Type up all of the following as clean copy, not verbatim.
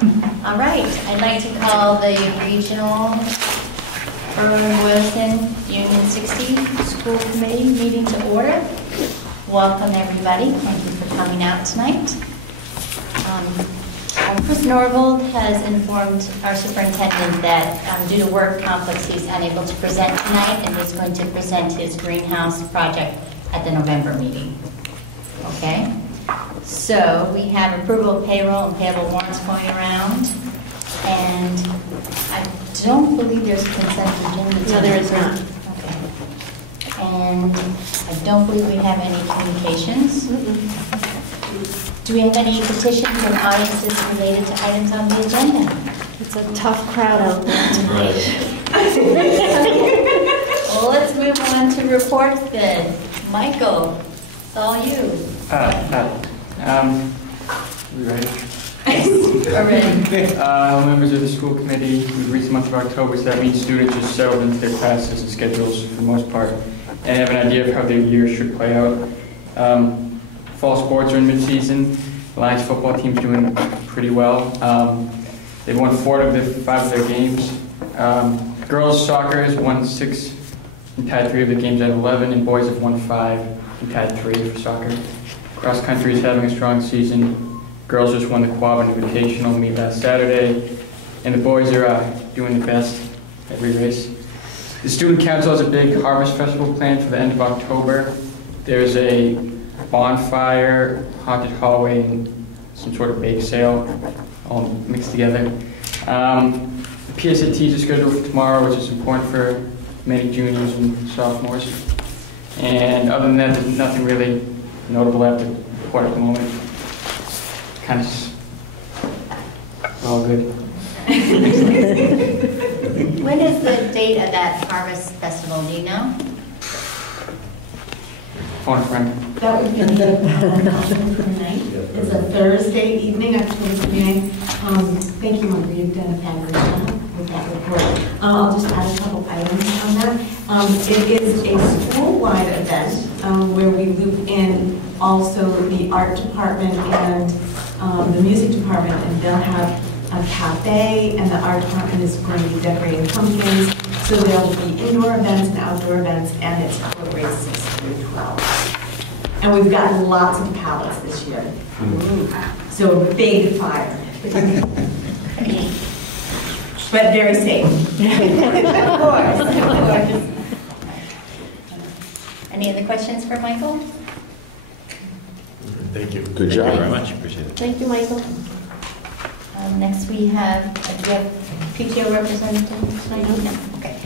All right, I'd like to call the Regional Berlin-Boylston Union 60 School Committee meeting to order. Welcome, everybody. Thank you for coming out tonight. Chris Norvald has informed our superintendent that due to work conflicts, he's unable to present tonight, and he's going to present his greenhouse project at the November meeting. Okay? So we have approval of payroll and payable warrants going around, and I don't believe there's a consent agenda. No, there is not. Okay. And I don't believe we have any communications. Do we have any petitions and audiences related to items on the agenda? It's a tough crowd out there tonight. Well, let's move on to reports then. Michael, it's all you. We ready? We're ready. Members of the school committee, we've reached the month of October, so that means students are settled into their classes and schedules for the most part, and have an idea of how their year should play out. Fall sports are in mid-season. The Lions football team's doing pretty well. They've won 4 of their 5 of their games. Girls soccer has won 6 and tied 3 of the games out of 11, and boys have won 5 and tied 3 for soccer. Cross country is having a strong season. Girls just won the Quabbin Invitational meet last Saturday, and the boys are doing the best every race. The student council has a big harvest festival planned for the end of October. There's a bonfire, haunted hallway, and some sort of bake sale, all mixed together. The PSATs are scheduled for tomorrow, which is important for many juniors and sophomores. And other than that, there's nothing really notable I have to report at the moment. Kind of all good. When is the date of that harvest festival? Do you know? Phone a friend. That would be tonight. It's a Thursday evening, October 29th. Thank you, Margaret. You've done a fabulous job with that report. I'll just add a couple items on that. It is a school-wide event where we loop in also the art department and the music department, and they'll have a cafe, and the art department is going to be decorating pumpkins. So there'll be indoor events and outdoor events, and it's for grades 6 through 12. And we've gotten lots of pallets this year. So a big fire. But very safe. Of course. Any other questions for Michael? Thank you. Good job. Thank you very much. Appreciate it. Thank you, Michael. Next we have, do you have PTO representative tonight? No. Okay.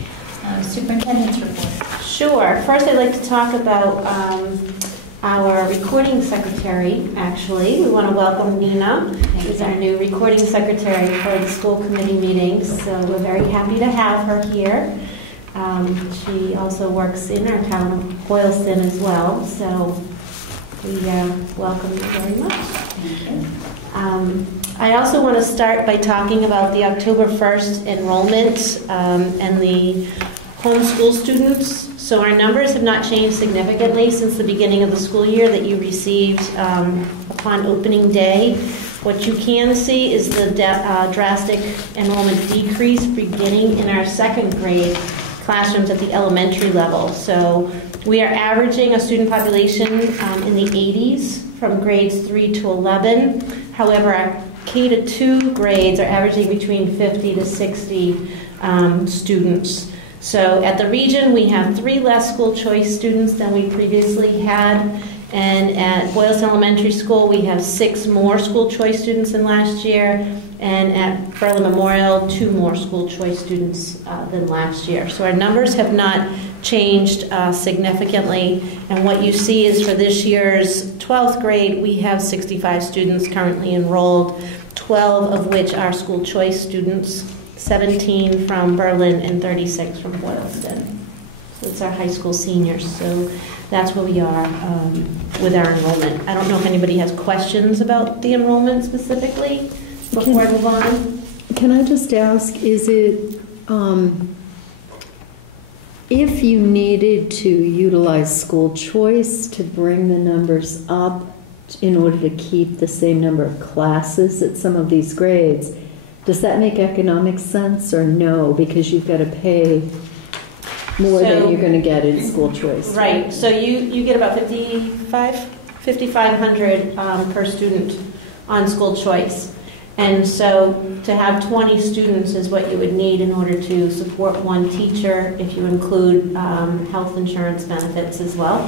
Superintendent's report. Sure. First, I'd like to talk about our recording secretary, actually. We want to welcome Nina, who's our new recording secretary for the school committee meetings. So we're very happy to have her here. She also works in our town of Boylston as well. So we welcome you very much. Thank you. I also want to start by talking about the October 1st enrollment and the homeschool students. So our numbers have not changed significantly since the beginning of the school year that you received upon opening day. What you can see is the drastic enrollment decrease beginning in our 2nd grade classrooms at the elementary level. So we are averaging a student population in the 80s from grades 3 to 11. However, our K-2 grades are averaging between 50 to 60 students. So at the region, we have 3 less school choice students than we previously had. And at Boylston Elementary School, we have 6 more school choice students than last year. And at Berlin Memorial, 2 more school choice students than last year. So our numbers have not changed significantly. And what you see is for this year's 12th grade, we have 65 students currently enrolled, 12 of which are school choice students, 17 from Berlin and 36 from Boylston. So it's our high school seniors. So that's where we are with our enrollment. I don't know if anybody has questions about the enrollment specifically before I move on. Can I just ask, is it, if you needed to utilize school choice to bring the numbers up in order to keep the same number of classes at some of these grades. Does that make economic sense or no? Because you've got to pay more than you're going to get in school choice. Right. So you get about $5,500 per student on school choice. And so to have 20 students is what you would need in order to support one teacher if you include health insurance benefits as well.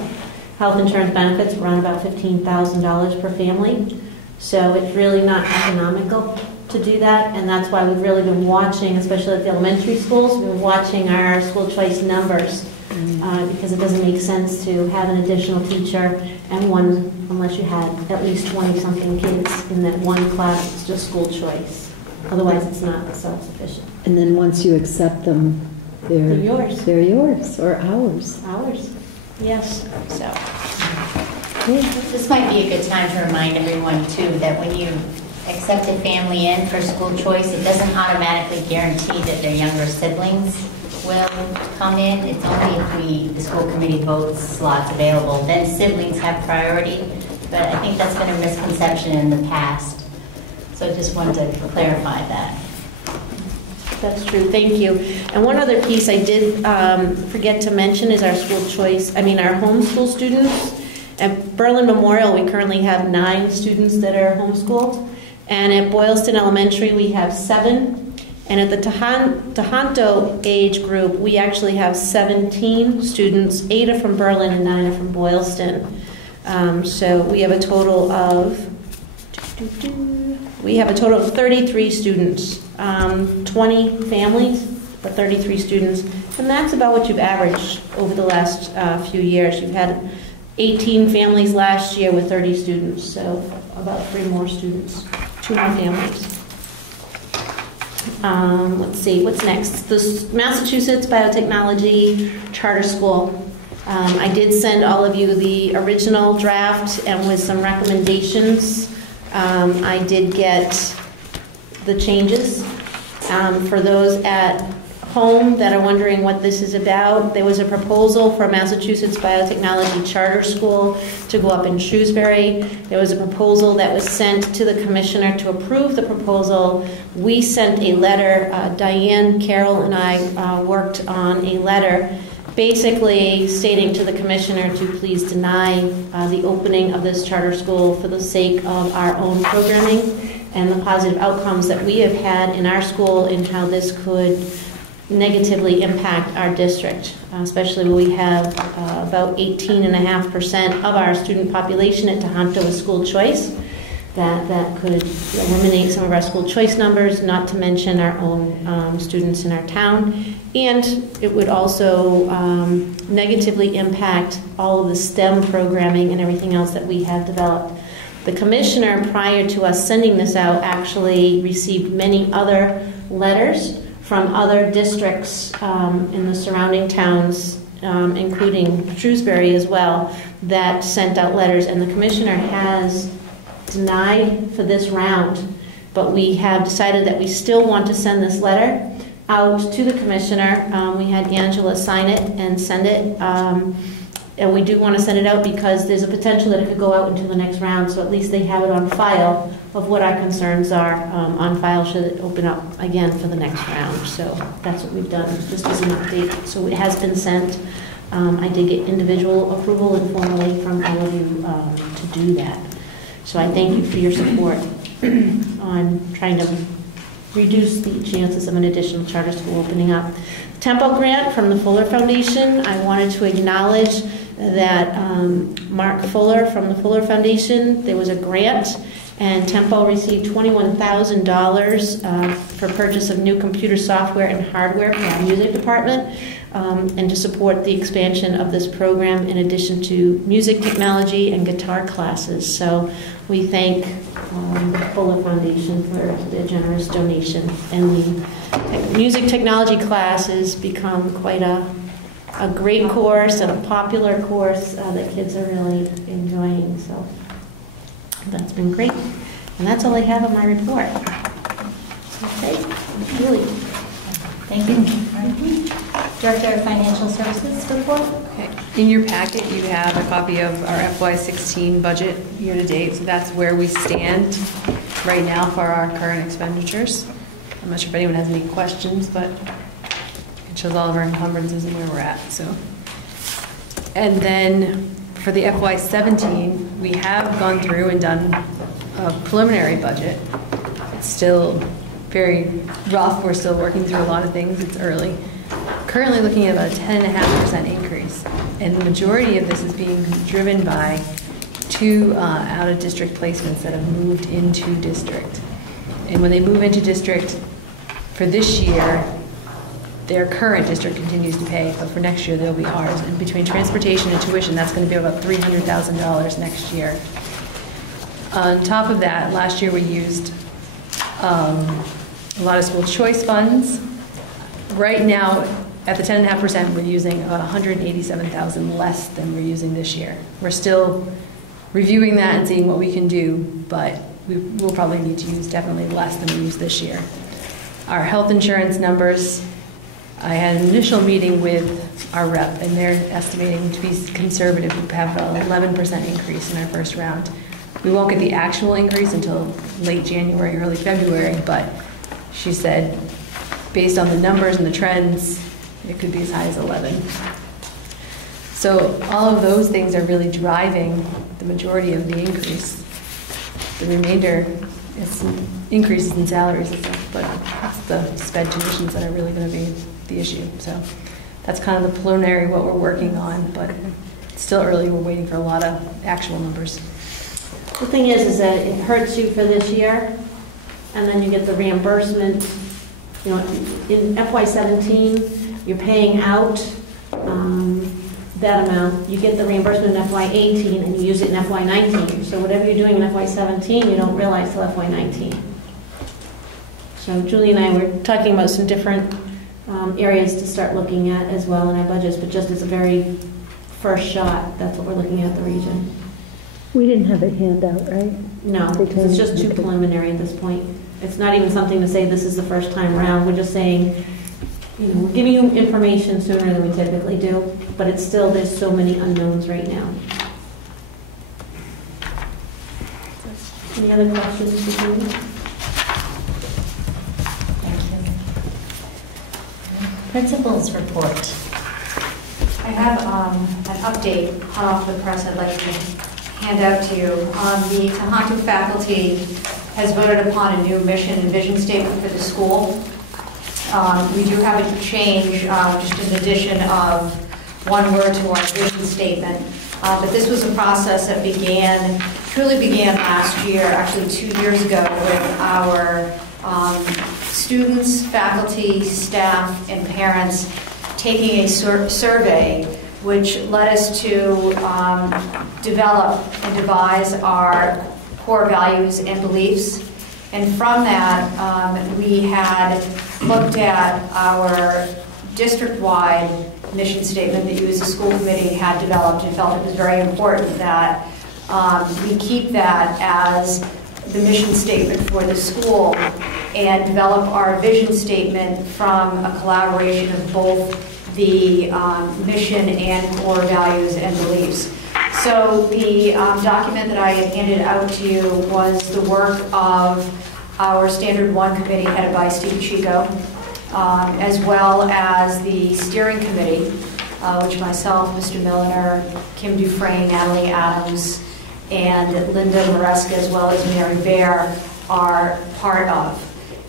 Health insurance benefits run about $15,000 per family. So it's really not economical to do that, and that's why we've really been watching, especially at the elementary schools, we've been watching our school choice numbers because it doesn't make sense to have an additional teacher and one, unless you had at least 20-something kids in that one class, it's just school choice. Otherwise, it's not self-sufficient. And then once you accept them, they're yours. They're yours, or ours. Ours, yes. So This might be a good time to remind everyone, too, that when you accept a family in for school choice, it doesn't automatically guarantee that their younger siblings will come in. It's only if the school committee votes slots available. Then siblings have priority. But I think that's been a misconception in the past. So I just wanted to clarify that. that's true. Thank you. And one other piece I did forget to mention is our our homeschool students. At Berlin Memorial, we currently have 9 students that are homeschooled. And at Boylston Elementary, we have 7. And at the Tohoto age group, we actually have 17 students. 8 are from Berlin and 9 are from Boylston. So we have a total of 33 students, 20 families, but 33 students. And that's about what you've averaged over the last few years. You've had 18 families last year with 30 students, so about 3 more students, 2 more families. Let's see, what's next? The Massachusetts Biotechnology Charter School. I did send all of you the original draft and with some recommendations. I did get the changes. For those at home that are wondering what this is about, there was a proposal for Massachusetts Biotechnology Charter School to go up in Shrewsbury. There was a proposal that was sent to the commissioner to approve the proposal. We sent a letter, Diane, Carol, and I worked on a letter basically stating to the commissioner to please deny the opening of this charter school for the sake of our own programming and the positive outcomes that we have had in our school and how this could negatively impact our district, especially when we have about 18.5% of our student population at Tohoto with school choice. That could eliminate some of our school choice numbers, not to mention our own students in our town. And it would also negatively impact all of the STEM programming and everything else that we have developed. The commissioner, prior to us sending this out, actually received many other letters from other districts in the surrounding towns, including Shrewsbury as well, that sent out letters. And the commissioner has denied for this round, but we have decided that we still want to send this letter out to the commissioner. We had Angela sign it and send it, and we do want to send it out because there's a potential that it could go out into the next round, so at least they have it on file of what our concerns are on file should it open up again for the next round. So that's what we've done. Just as an update. So it has been sent. I did get individual approval informally from all of you to do that. So I thank you for your support on trying to reduce the chances of an additional charter school opening up. Tempo grant from the Fuller Foundation. I wanted to acknowledge that Mark Fuller from the Fuller Foundation, there was a grant, and Tempo received $21,000 for purchase of new computer software and hardware for our music department, and to support the expansion of this program in addition to music technology and guitar classes. So we thank the Fuller Foundation for their generous donation. And the music technology class has become quite a great course and a popular course that kids are really enjoying. So that's been great. And that's all I have on my report. Okay, Julie. Thank you. Director of Financial Services report. Okay. In your packet, you have a copy of our FY16 budget year-to-date, so that's where we stand right now for our current expenditures. I'm not sure if anyone has any questions, but it shows all of our encumbrances and where we're at. So, and then for the FY17, we have gone through and done a preliminary budget. It's still very rough. We're still working through a lot of things. It's early. Currently looking at about a 10.5% increase, and the majority of this is being driven by 2 out-of-district placements that have moved into district. And when they move into district for this year, their current district continues to pay, but for next year they'll be ours. And between transportation and tuition, that's going to be about $300,000 next year. On top of that, last year we used a lot of school choice funds. Right now, at the 10.5%, we're using about $187,000 less than we're using this year. We're still reviewing that and seeing what we can do, but we will probably need to use definitely less than we used this year. Our health insurance numbers, I had an initial meeting with our rep, and they're estimating to be conservative. We have an 11% increase in our first round. We won't get the actual increase until late January, early February, but she said, based on the numbers and the trends, it could be as high as 11. So all of those things are really driving the majority of the increase. The remainder is increases in salaries and stuff, but it's the sped tuitions that are really going to be the issue. So that's kind of the preliminary what we're working on, but it's still early. We're waiting for a lot of actual numbers. The thing is that it hurts you for this year, and then you get the reimbursement. You know, in FY17, you're paying out that amount. You get the reimbursement in FY18, and you use it in FY19. So whatever you're doing in FY17, you don't realize till FY19. So Julie and I were talking about some different areas to start looking at as well in our budgets, but just as a very first shot, that's what we're looking at the region. We didn't have a handout, right? No, because it's just too preliminary at this point. It's not even something to say this is the first time around. We're just saying, you know, we're giving you information sooner than we typically do, but it's still, there's so many unknowns right now. Any other questions for you? Thank you. Principal's report. I have an update hot off the press I'd like to hand out to you. The Tohoto faculty has voted upon a new mission and vision statement for the school. We do have a change, just an addition of one word to our vision statement. But this was a process that truly began last year, actually 2 years ago, with our students, faculty, staff, and parents taking a survey, which led us to develop and devise our core values and beliefs. And from that, we had looked at our district-wide mission statement that you as a school committee had developed and felt it was very important that we keep that as the mission statement for the school and develop our vision statement from a collaboration of both the mission and core values and beliefs. So the document that I had handed out to you was the work of our Standard 1 committee headed by Steve Chico, as well as the steering committee, which myself, Mr. Milliner, Kim Dufresne, Natalie Adams, and Linda Maresca, as well as Mary Bear, are part of.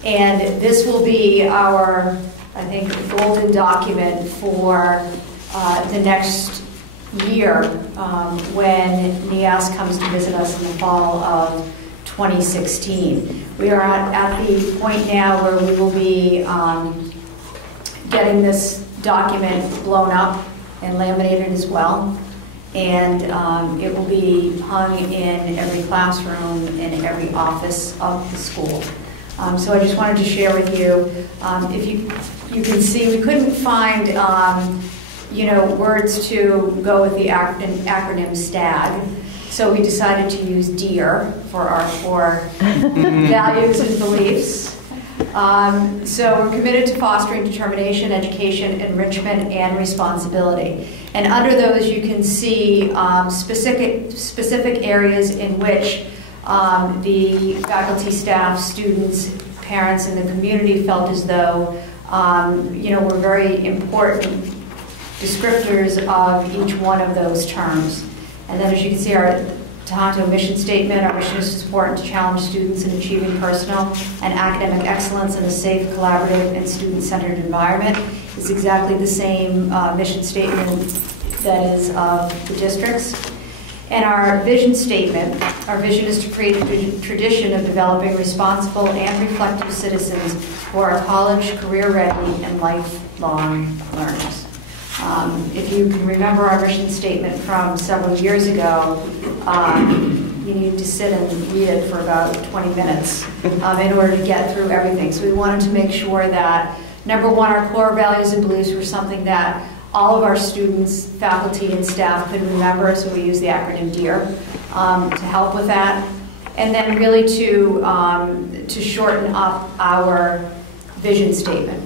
And this will be our, I think, golden document for the next year when Mcas comes to visit us in the fall of 2016. We are at the point now where we will be getting this document blown up and laminated as well. And it will be hung in every classroom and every office of the school. So I just wanted to share with you, if you can see, we couldn't find words to go with the acronym STAG. So we decided to use DEAR for our core values and beliefs. So we're committed to fostering determination, education, enrichment, and responsibility. And under those, you can see specific areas in which the faculty, staff, students, parents, and the community felt as though were very important descriptors of each one of those terms. And then, as you can see, our Tohoto mission statement, our mission is to support and to challenge students in achieving personal and academic excellence in a safe, collaborative, and student-centered environment. It's exactly the same mission statement that is of the districts. And our vision statement, our vision is to create a tradition of developing responsible and reflective citizens who are college, career-ready, and lifelong learners. If you can remember our mission statement from several years ago, you need to sit and read it for about 20 minutes in order to get through everything. So we wanted to make sure that, number one, our core values and beliefs were something that all of our students, faculty, and staff could remember, so we use the acronym DEAR to help with that. And then really to shorten up our vision statement.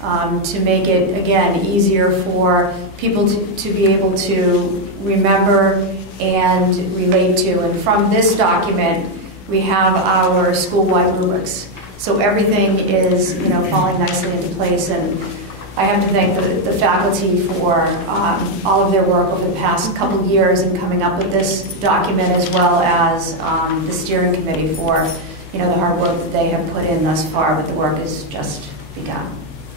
To make it, again, easier for people to be able to remember and relate to. And from this document, we have our school-wide rubrics. So everything is, falling nicely into place. And I have to thank the faculty for all of their work over the past couple of years in coming up with this document, as well as the steering committee for, the hard work that they have put in thus far, but the work has just begun.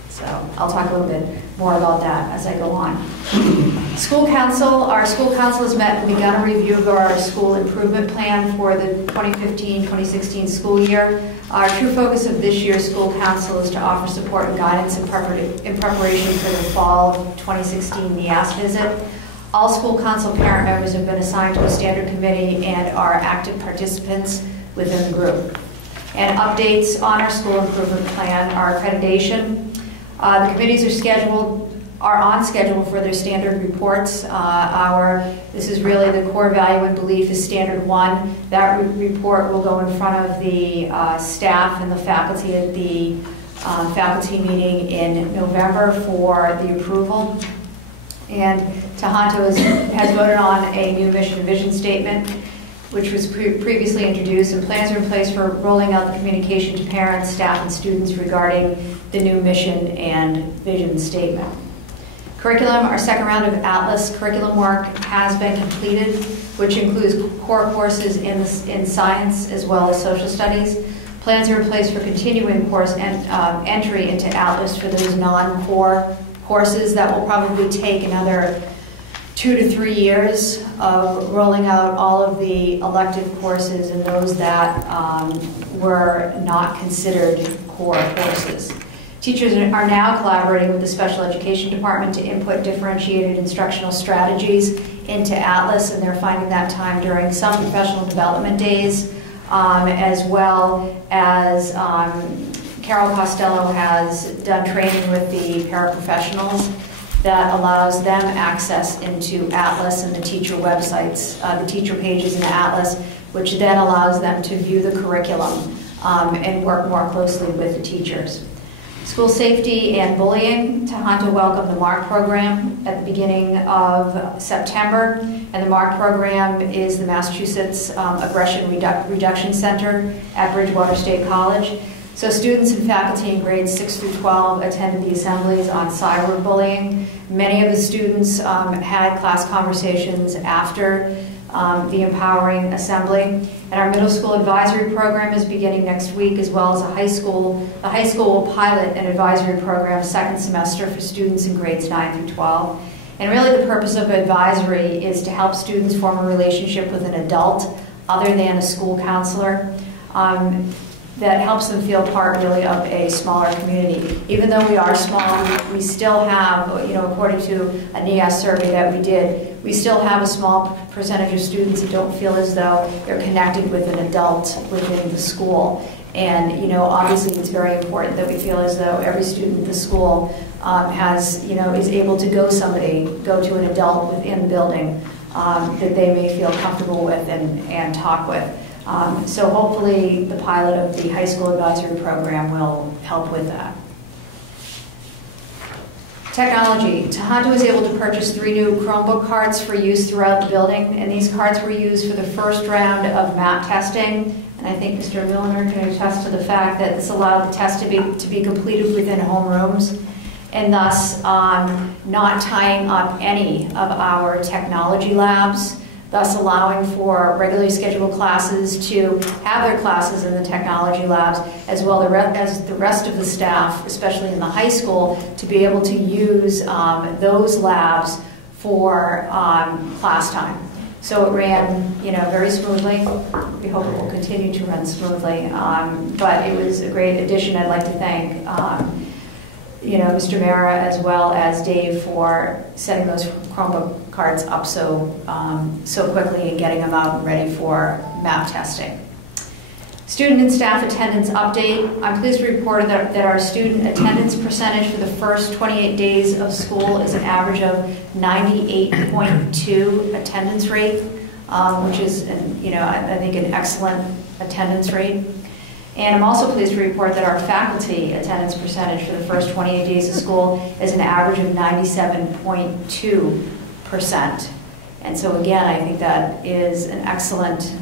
So I'll talk a little bit more about that as I go on. School Council, our School Council has met and begun a review of our school improvement plan for the 2015-2016 school year. Our true focus of this year's School Council is to offer support and guidance in preparation for the fall of 2016 Mcas visit. All School Council parent members have been assigned to a standard committee and are active participants within the group. And updates on our school improvement plan, our accreditation. The committees are on schedule for their standard reports. This is really the core value and belief is standard 1. That report will go in front of the staff and the faculty at the faculty meeting in November for the approval. And Tohoto has voted on a new mission and vision statement, which was previously introduced, and plans are in place for rolling out the communication to parents, staff, and students regarding the new mission and vision statement. Curriculum, our second round of Atlas curriculum work has been completed, which includes core courses in science as well as social studies. Plans are in place for continuing course entry into Atlas for those non-core courses that will probably take another 2 to 3 years of rolling out all of the elective courses and those that were not considered core courses. Teachers are now collaborating with the special education department to input differentiated instructional strategies into Atlas, and they're finding that time during some professional development days, as well as Carol Costello has done training with the paraprofessionals that allows them access into Atlas and the teacher websites, the teacher pages in Atlas, which then allows them to view the curriculum and work more closely with the teachers. School safety and bullying. Tohoto welcomed the MARC program at the beginning of September, and the MARC program is the Massachusetts Aggression Reduction Center at Bridgewater State College. So students and faculty in grades 6 through 12 attended the assemblies on cyberbullying. Many of the students had class conversations after the empowering assembly. And our middle school advisory program is beginning next week, as well as the high school will pilot an advisory program second semester for students in grades 9 through 12. And really the purpose of advisory is to help students form a relationship with an adult other than a school counselor. That helps them feel part really of a smaller community. Even though we are small, we still have, according to a Mcas survey that we did, we still have a small percentage of students that don't feel as though they're connected with an adult within the school. And, obviously it's very important that we feel as though every student in the school is able to go to an adult within the building that they may feel comfortable with and talk with. So hopefully the pilot of the high school advisory program will help with that. Technology. Tohoto was able to purchase 3 new Chromebook cards for use throughout the building, and these cards were used for the first round of map testing. And I think Mr. Milner can attest to the fact that this allowed the test to be completed within homerooms, and thus not tying up any of our technology labs, thus allowing for regularly scheduled classes to have their classes in the technology labs, as well as the rest of the staff, especially in the high school, to be able to use those labs for class time. So it ran, very smoothly. We hope it will continue to run smoothly. But it was a great addition. I'd like to thank Mr. Mara as well as Dave for setting those Chromebook cards up so quickly and getting them out and ready for map testing. Student and staff attendance update. I'm pleased to report that our student attendance percentage for the first 28 days of school is an average of 98.2 attendance rate, which is, I think an excellent attendance rate. And I'm also pleased to report that our faculty attendance percentage for the first 28 days of school is an average of 97.2%. And so again, I think that is an excellent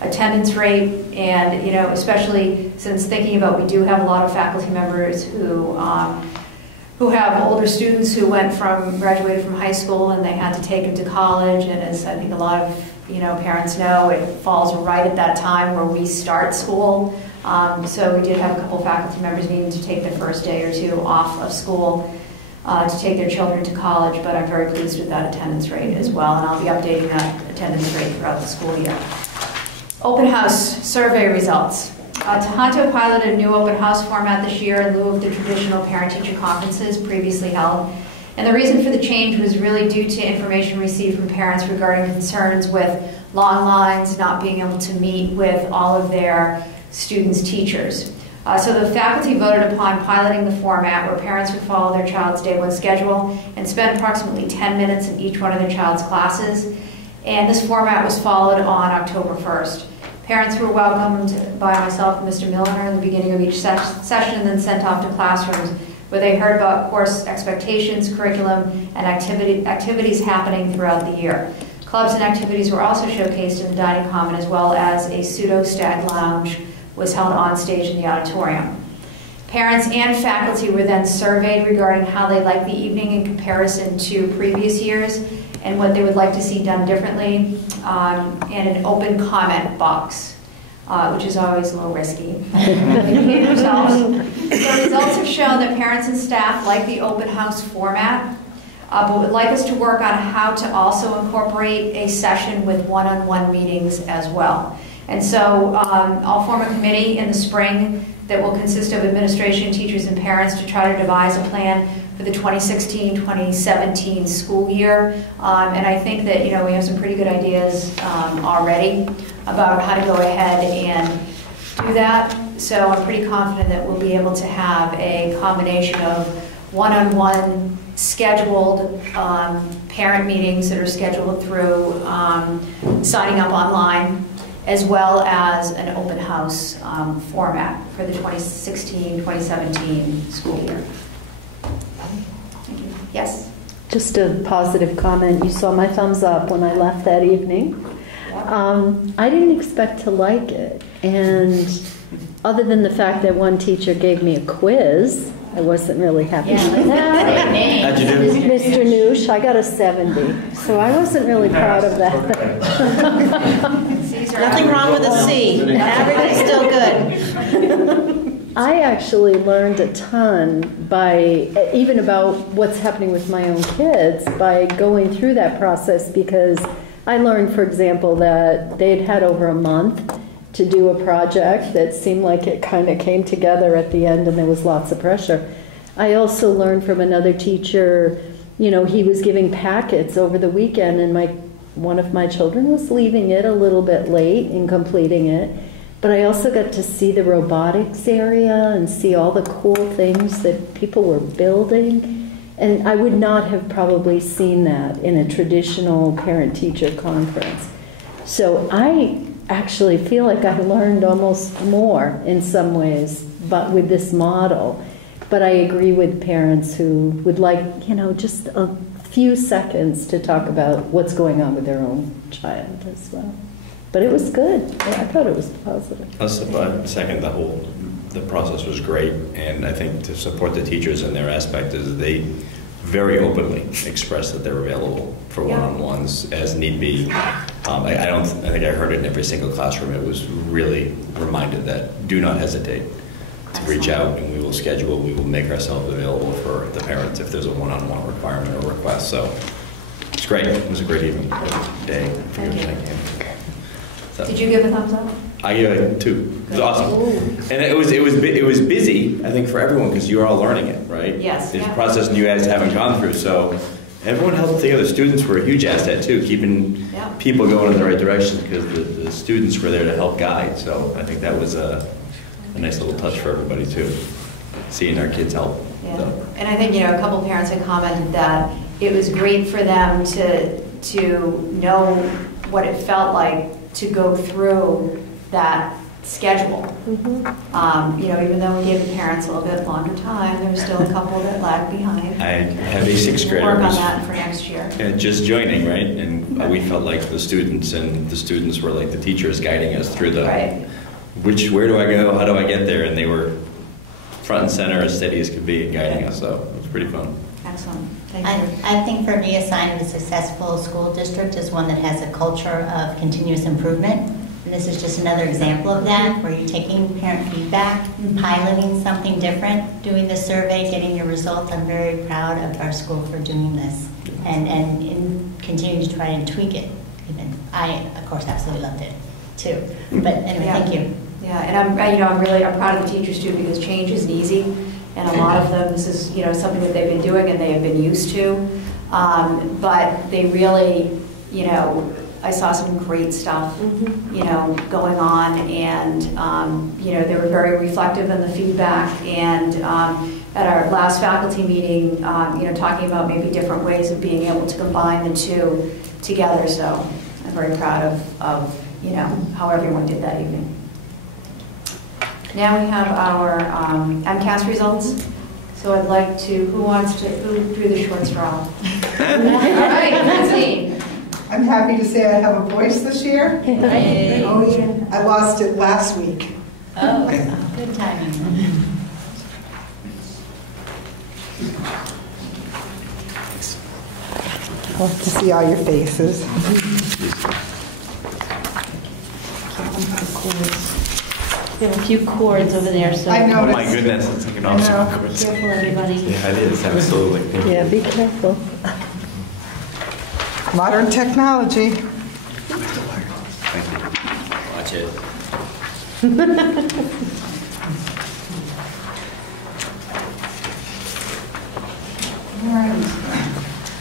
attendance rate, and especially since thinking about, we do have a lot of faculty members who have older students who graduated from high school and they had to take them to college, and as I think a lot of parents know, it falls right at that time where we start school. So we did have a couple faculty members needing to take their first day or two off of school to take their children to college, but I'm very pleased with that attendance rate as well, and I'll be updating that attendance rate throughout the school year. Open house survey results. Tohoto piloted a new open house format this year in lieu of the traditional parent-teacher conferences previously held. And the reason for the change was really due to information received from parents regarding concerns with long lines, not being able to meet with all of their students' teachers. So the faculty voted upon piloting the format where parents would follow their child's day one schedule and spend approximately 10 minutes in each one of their child's classes. And this format was followed on October 1st. Parents were welcomed by myself and Mr. Milner in the beginning of each session and then sent off to classrooms where they heard about course expectations, curriculum, and activities happening throughout the year. Clubs and activities were also showcased in the dining common, as well as a pseudo-stag lounge was held on stage in the auditorium. Parents and faculty were then surveyed regarding how they liked the evening in comparison to previous years and what they would like to see done differently, and an open comment box, which is always a little risky. The results have shown that parents and staff like the open house format, but would like us to work on how to also incorporate a session with one-on-one meetings as well. And so I'll form a committee in the spring that will consist of administration, teachers, and parents to try to devise a plan for the 2016-2017 school year. And I think that we have some pretty good ideas already about how to go ahead and do that. So I'm pretty confident that we'll be able to have a combination of one-on-one scheduled parent meetings that are scheduled through signing up online, as well as an open house format for the 2016-2017 school year. Thank you. Yes? Just a positive comment. You saw my thumbs up when I left that evening. I didn't expect to like it. And other than the fact that one teacher gave me a quiz, I wasn't really happy with that. How'd you do? Mr. Noosh, I got a 70. So I wasn't really proud of that. Nothing wrong with a C. Average is still good. I actually learned a ton even about what's happening with my own kids by going through that process, because I learned, for example, that they'd had over a month to do a project that seemed like it kind of came together at the end and there was lots of pressure. I also learned from another teacher, he was giving packets over the weekend, and one of my children was leaving it a little bit late in completing it. But I also got to see the robotics area and see all the cool things that people were building. And I would not have probably seen that in a traditional parent-teacher conference. So I actually feel like I learned almost more in some ways, but with this model. But I agree with parents who would like, just a few seconds to talk about what's going on with their own child as well. But it was good. I thought it was positive. Second, the process was great, and I think to support the teachers in their aspect is they very openly expressed that they're available for one-on-ones as need be. I think I heard it in every single classroom. It was really reminded that do not hesitate to reach out, and we will schedule, we will make ourselves available for the parents if there's a one-on-one requirement or request. So it's great. It was a great evening, day. Thank you. So. Did you give a thumbs up? I gave it 2. It was awesome. And it was busy, I think, for everyone because you're all learning it, right? Yes. It's a process you guys haven't gone through, so everyone held together. Students were a huge asset too, keeping people going in the right direction because the students were there to help guide. So I think that was a nice little touch for everybody too, seeing our kids help. Yeah. So. And I think a couple parents had commented that it was great for them to know what it felt like to go through that schedule. Even though we gave the parents a little bit longer time, there were still a couple that lagged behind. I have a 6th grader. Work on that for next year. Just joining, right? And we felt like the students were like the teachers guiding us through the, where do I go? How do I get there? And they were front and center, as steady as could be, guiding us. So it was pretty fun. Excellent. Thank you. I think for me, a sign of a successful school district is one that has a culture of continuous improvement. And this is just another example of that, where you're taking parent feedback, piloting something different, doing the survey, getting your results. I'm very proud of our school for doing this and continuing to try and tweak it. Even I, of course, absolutely loved it too. But anyway, thank you. Yeah, and I'm proud of the teachers too, because change isn't easy, and a lot of them, this is something that they've been doing and they have been used to. But they really, I saw some great stuff, going on, and they were very reflective in the feedback. And at our last faculty meeting, talking about maybe different ways of being able to combine the two together. So I'm very proud of how everyone did that evening. Now we have our Mcas results. So I'd like to, who drew the short straw? All right, Nancy. I'm happy to say I have a voice this year. Hey. I lost it last week. Oh, good timing. I love to see all your faces. We have a few cords over there, so I know. Oh my goodness, it's like an obstacle course. careful, everybody. Yeah, it is, absolutely. Yeah, be careful. Modern technology. Thank you. Watch it. All right.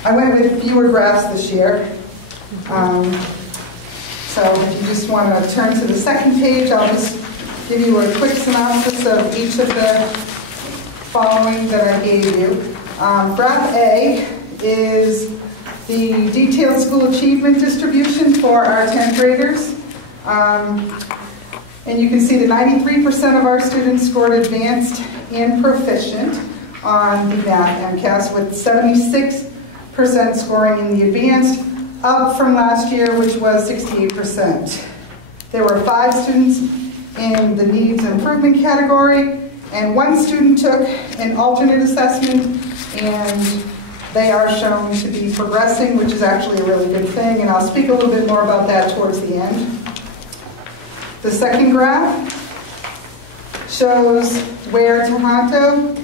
I went with fewer graphs this year. So if you just want to turn to the second page, I'll just give you a quick synopsis of each of the following that I gave you. Graph A is the detailed school achievement distribution for our 10th graders. And you can see that 93% of our students scored advanced and proficient on the math Mcas, with 76% scoring in the advanced, up from last year, which was 68%. There were 5 students in the needs improvement category, and 1 student took an alternate assessment, and they are shown to be progressing, which is actually a really good thing, and I'll speak a little bit more about that towards the end. The second graph shows where Tohoto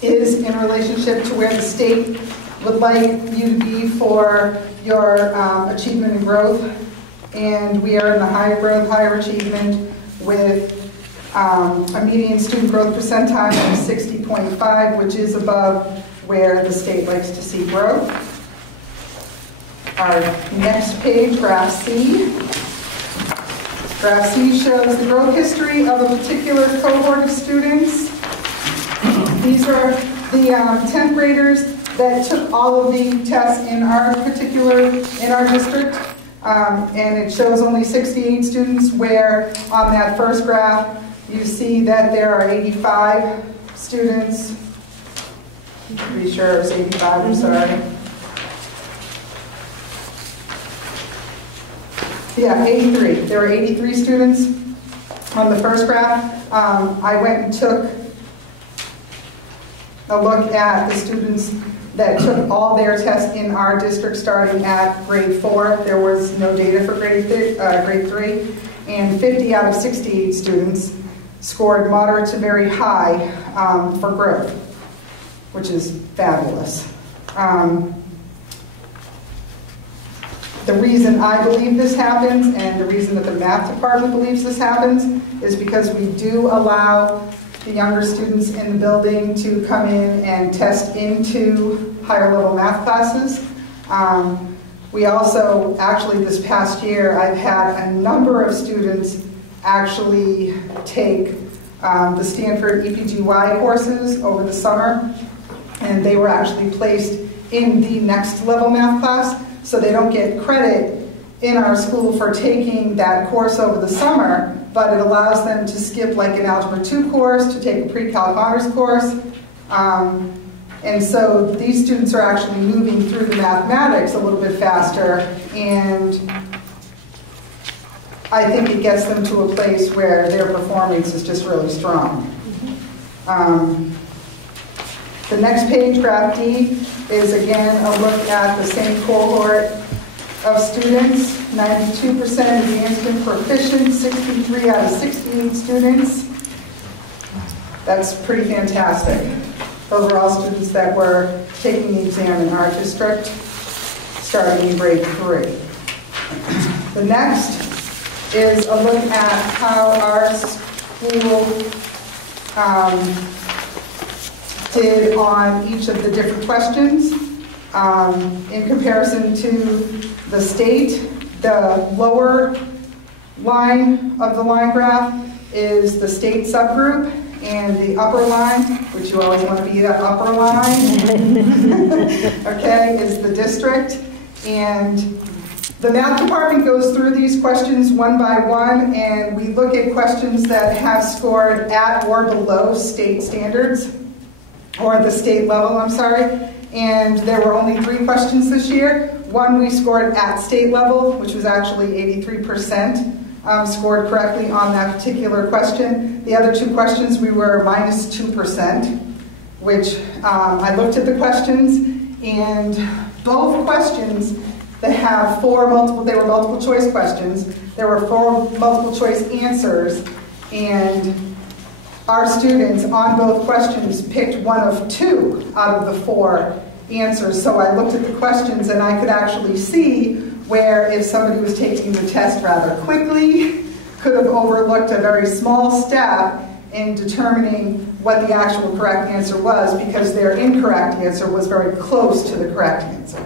is in relationship to where the state would like you to be for your achievement and growth. And we are in the higher growth, higher achievement with a median student growth percentile of 60.5, which is above where the state likes to see growth. Our next page, graph C. Graph C shows the growth history of a particular cohort of students. These are the 10th graders that took all of the tests in our district. and it shows only 68 students, where on that first graph, you see that there are 85 students. I'm pretty sure it's 85, I'm sorry. Yeah, 83. There were 83 students on the first graph. I went and took a look at the students that took all their tests in our district starting at grade 4. There was no data for grade 3. And 50 out of 68 students scored moderate to very high for growth, which is fabulous. The reason I believe this happens, and the reason that the math department believes this happens, is because we do allow the younger students in the building to come in and test into higher level math classes. We also, actually this past year, I've had a number of students actually take the Stanford EPGY courses over the summer, and they were actually placed in the next level math class. So they don't get credit in our school for taking that course over the summer, but it allows them to skip like an Algebra 2 course, to take a pre-calc honors course. And so these students are actually moving through the mathematics a little bit faster, and I think it gets them to a place where their performance is just really strong. The next page, graph D, is again a look at the same cohort of students. 92% advancement proficient, 63 out of 68 students. That's pretty fantastic. Those are all students that were taking the exam in our district, starting in grade 3. The next is a look at how our school did on each of the different questions. In comparison to the state, the lower line of the line graph is the state subgroup, and the upper line, which you always want to be that upper line, okay, is the district. And the math department goes through these questions one by one, and we look at questions that have scored at or below state standards, or the state level, I'm sorry. And there were only 3 questions this year. One we scored at state level, which was actually 83%. Scored correctly on that particular question. The other 2 questions we were minus 2%, which I looked at the questions, and both questions that have they were multiple choice questions. There were 4 multiple choice answers, and our students on both questions picked one of 2 out of the 4 answers. So I looked at the questions and I could actually see where if somebody was taking the test rather quickly, could have overlooked a very small step in determining what the actual correct answer was, because their incorrect answer was very close to the correct answer.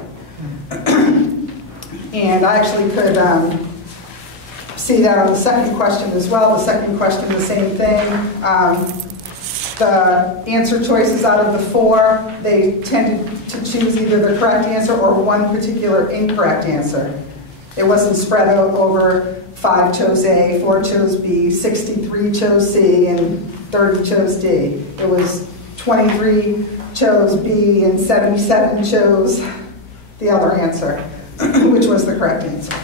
And I actually could see that on the second question as well. The second question, the same thing. The answer choices out of the 4, they tended to choose either the correct answer or one particular incorrect answer. It wasn't spread out over 5 chose A, 4 chose B, 63 chose C, and 30 chose D. It was 23 chose B and 77 chose the other answer, which was the correct answer.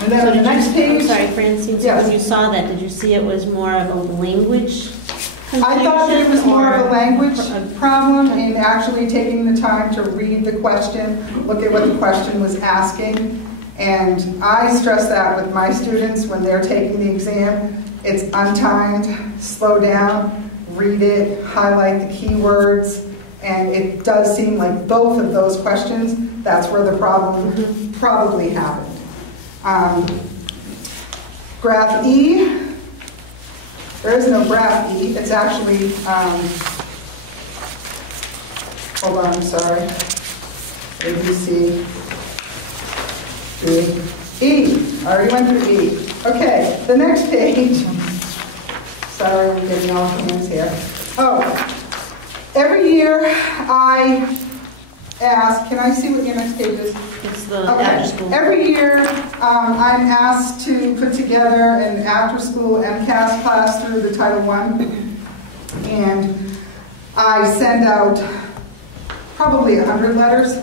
And then on the next page... I'm sorry, Francine, so yes. when you saw that, did you see it was more of a language confusion? I thought that it was more of a language problem in actually taking the time to read the question, look at what the question was asking. And I stress that with my students when they're taking the exam. It's untimed, slow down, read it, highlight the keywords, and it does seem like both of those questions, that's where the problem probably happened. Graph E, there is no graph E, it's actually, hold on, I'm sorry, A, B, C, D, E, I already went through E. Okay, the next page, sorry, I'm getting all hands here. Oh, every year I ask, can I see what your next page is? It's the after school. Every year, I'm asked to put together an after-school Mcas class through the Title I, and I send out probably 100 letters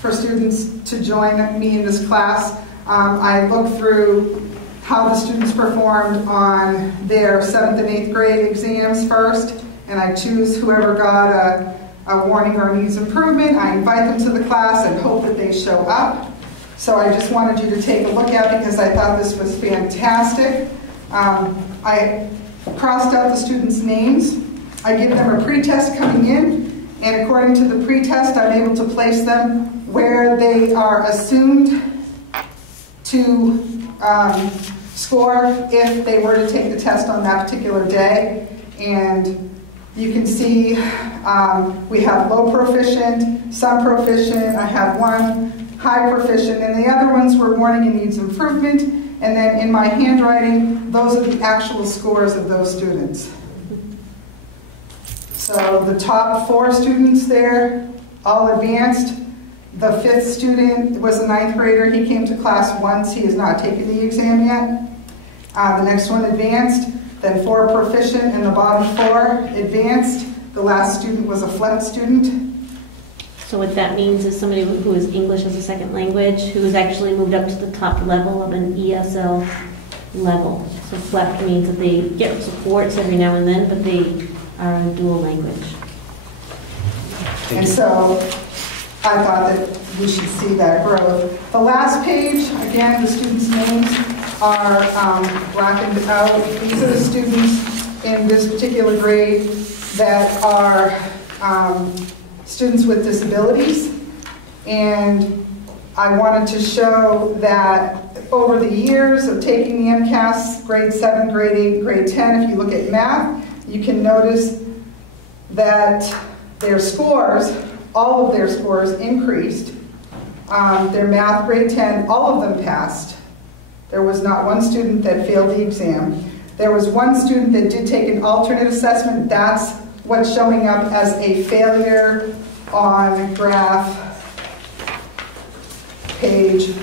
for students to join me in this class. I look through how the students performed on their 7th and 8th grade exams first, and I choose whoever got a warning or needs improvement. I invite them to the class and hope that they show up. So I just wanted you to take a look at it because I thought this was fantastic. I crossed out the students' names. I give them a pretest coming in, and according to the pretest, I'm able to place them where they are assumed to score if they were to take the test on that particular day. And you can see we have low proficient, some proficient, I have one high proficient, and the other ones were warning and needs improvement. And then in my handwriting, those are the actual scores of those students. So the top 4 students there, all advanced. The 5th student was a 9th grader. He came to class once. He has not taken the exam yet. The next one advanced, then 4 proficient, and the bottom 4 advanced. The last student was a FLEP student. So what that means is somebody who is English as a second language, who has actually moved up to the top level of an ESL level. So FLEP means that they get supports every now and then, but they are a dual language. And so I thought that we should see that growth. The last page, again, the students' names are blackened out. These are the students in this particular grade that are students with disabilities. And I wanted to show that over the years of taking the Mcas, grade 7, grade 8, grade 10, if you look at math, you can notice that their scores, all of their scores increased. Their math grade 10, all of them passed. There was not one student that failed the exam. There was one student that did take an alternate assessment. That's what's showing up as a failure on graph page.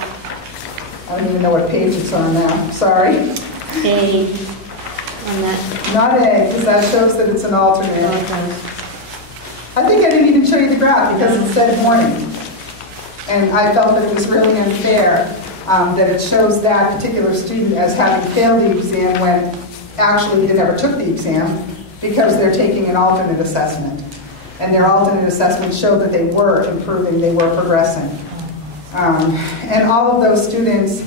I don't even know what page it's on now, sorry. A on that. Not A, because that shows that it's an alternate. I think I didn't even show you the graph because it said warning. And I felt that it was really unfair that it shows that particular student as having failed the exam when actually they never took the exam because they're taking an alternate assessment. And their alternate assessment showed that they were improving, they were progressing. And all of those students,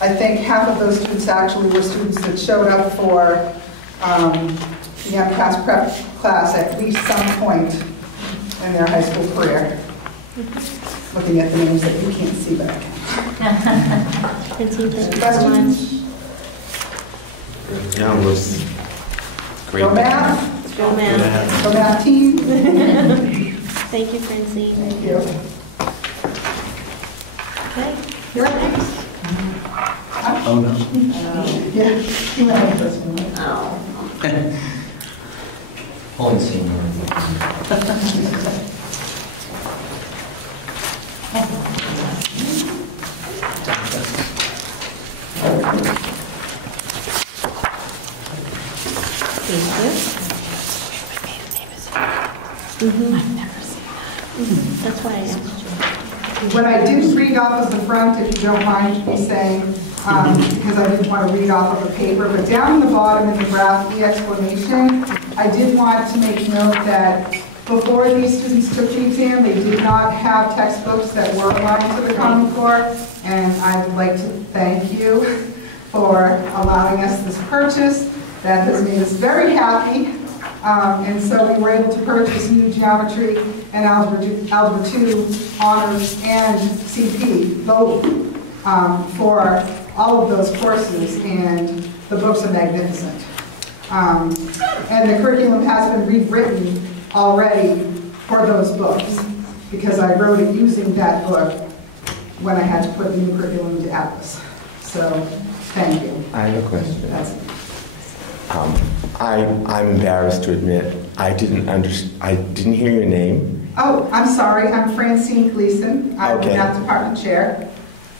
I think half of those students actually were students that showed up for the Mcas prep class at least some point in their high school career. Looking at the names that you can't see, but I can. Questions? No, it was great. Go math. Go math. Go math team. Thank you, Francine. Thank you. Okay. You're up next. Oh, no. Yeah. You went on this one. Oh. Only seen one. That's why I asked you. What I did read off of the front, if you don't mind me saying, because I didn't want to read off of the paper, but down in the bottom in the graph, the explanation, I did want to make note that before these students took the exam, they did not have textbooks that were aligned to the Common Core, and I would like to thank you for allowing us this purchase. That has made us very happy. And so we were able to purchase new geometry and algebra 2 honors and CP, both for all of those courses, and the books are magnificent. And the curriculum has been rewritten already for those books because I wrote it using that book when I had to put the new curriculum into Atlas. So thank you. I have a question. That's it. I'm embarrassed to admit I didn't hear your name, Oh, I'm sorry, I'm Francine Gleason. I'm Okay. not department chair.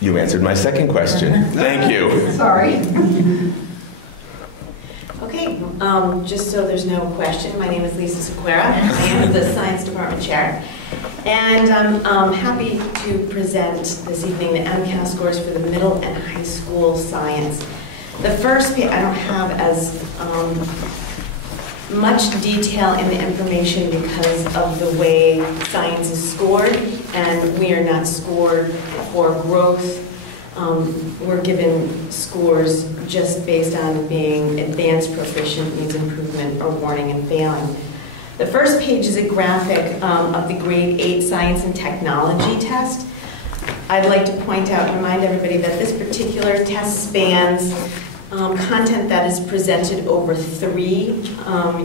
You answered my second question. Thank you. Sorry. Okay, just so there's no question, my name is Lisa Sequeira. I am the Science Department Chair. And I'm happy to present this evening the Mcas scores for the middle and high school science. The first page, I don't have as much detail in the information because of the way science is scored, and we are not scored for growth. We're given scores just based on being advanced, proficient, needs improvement, or warning and failing. The first page is a graphic of the grade 8 science and technology test. I'd like to point out and remind everybody that this particular test spans content that is presented over 3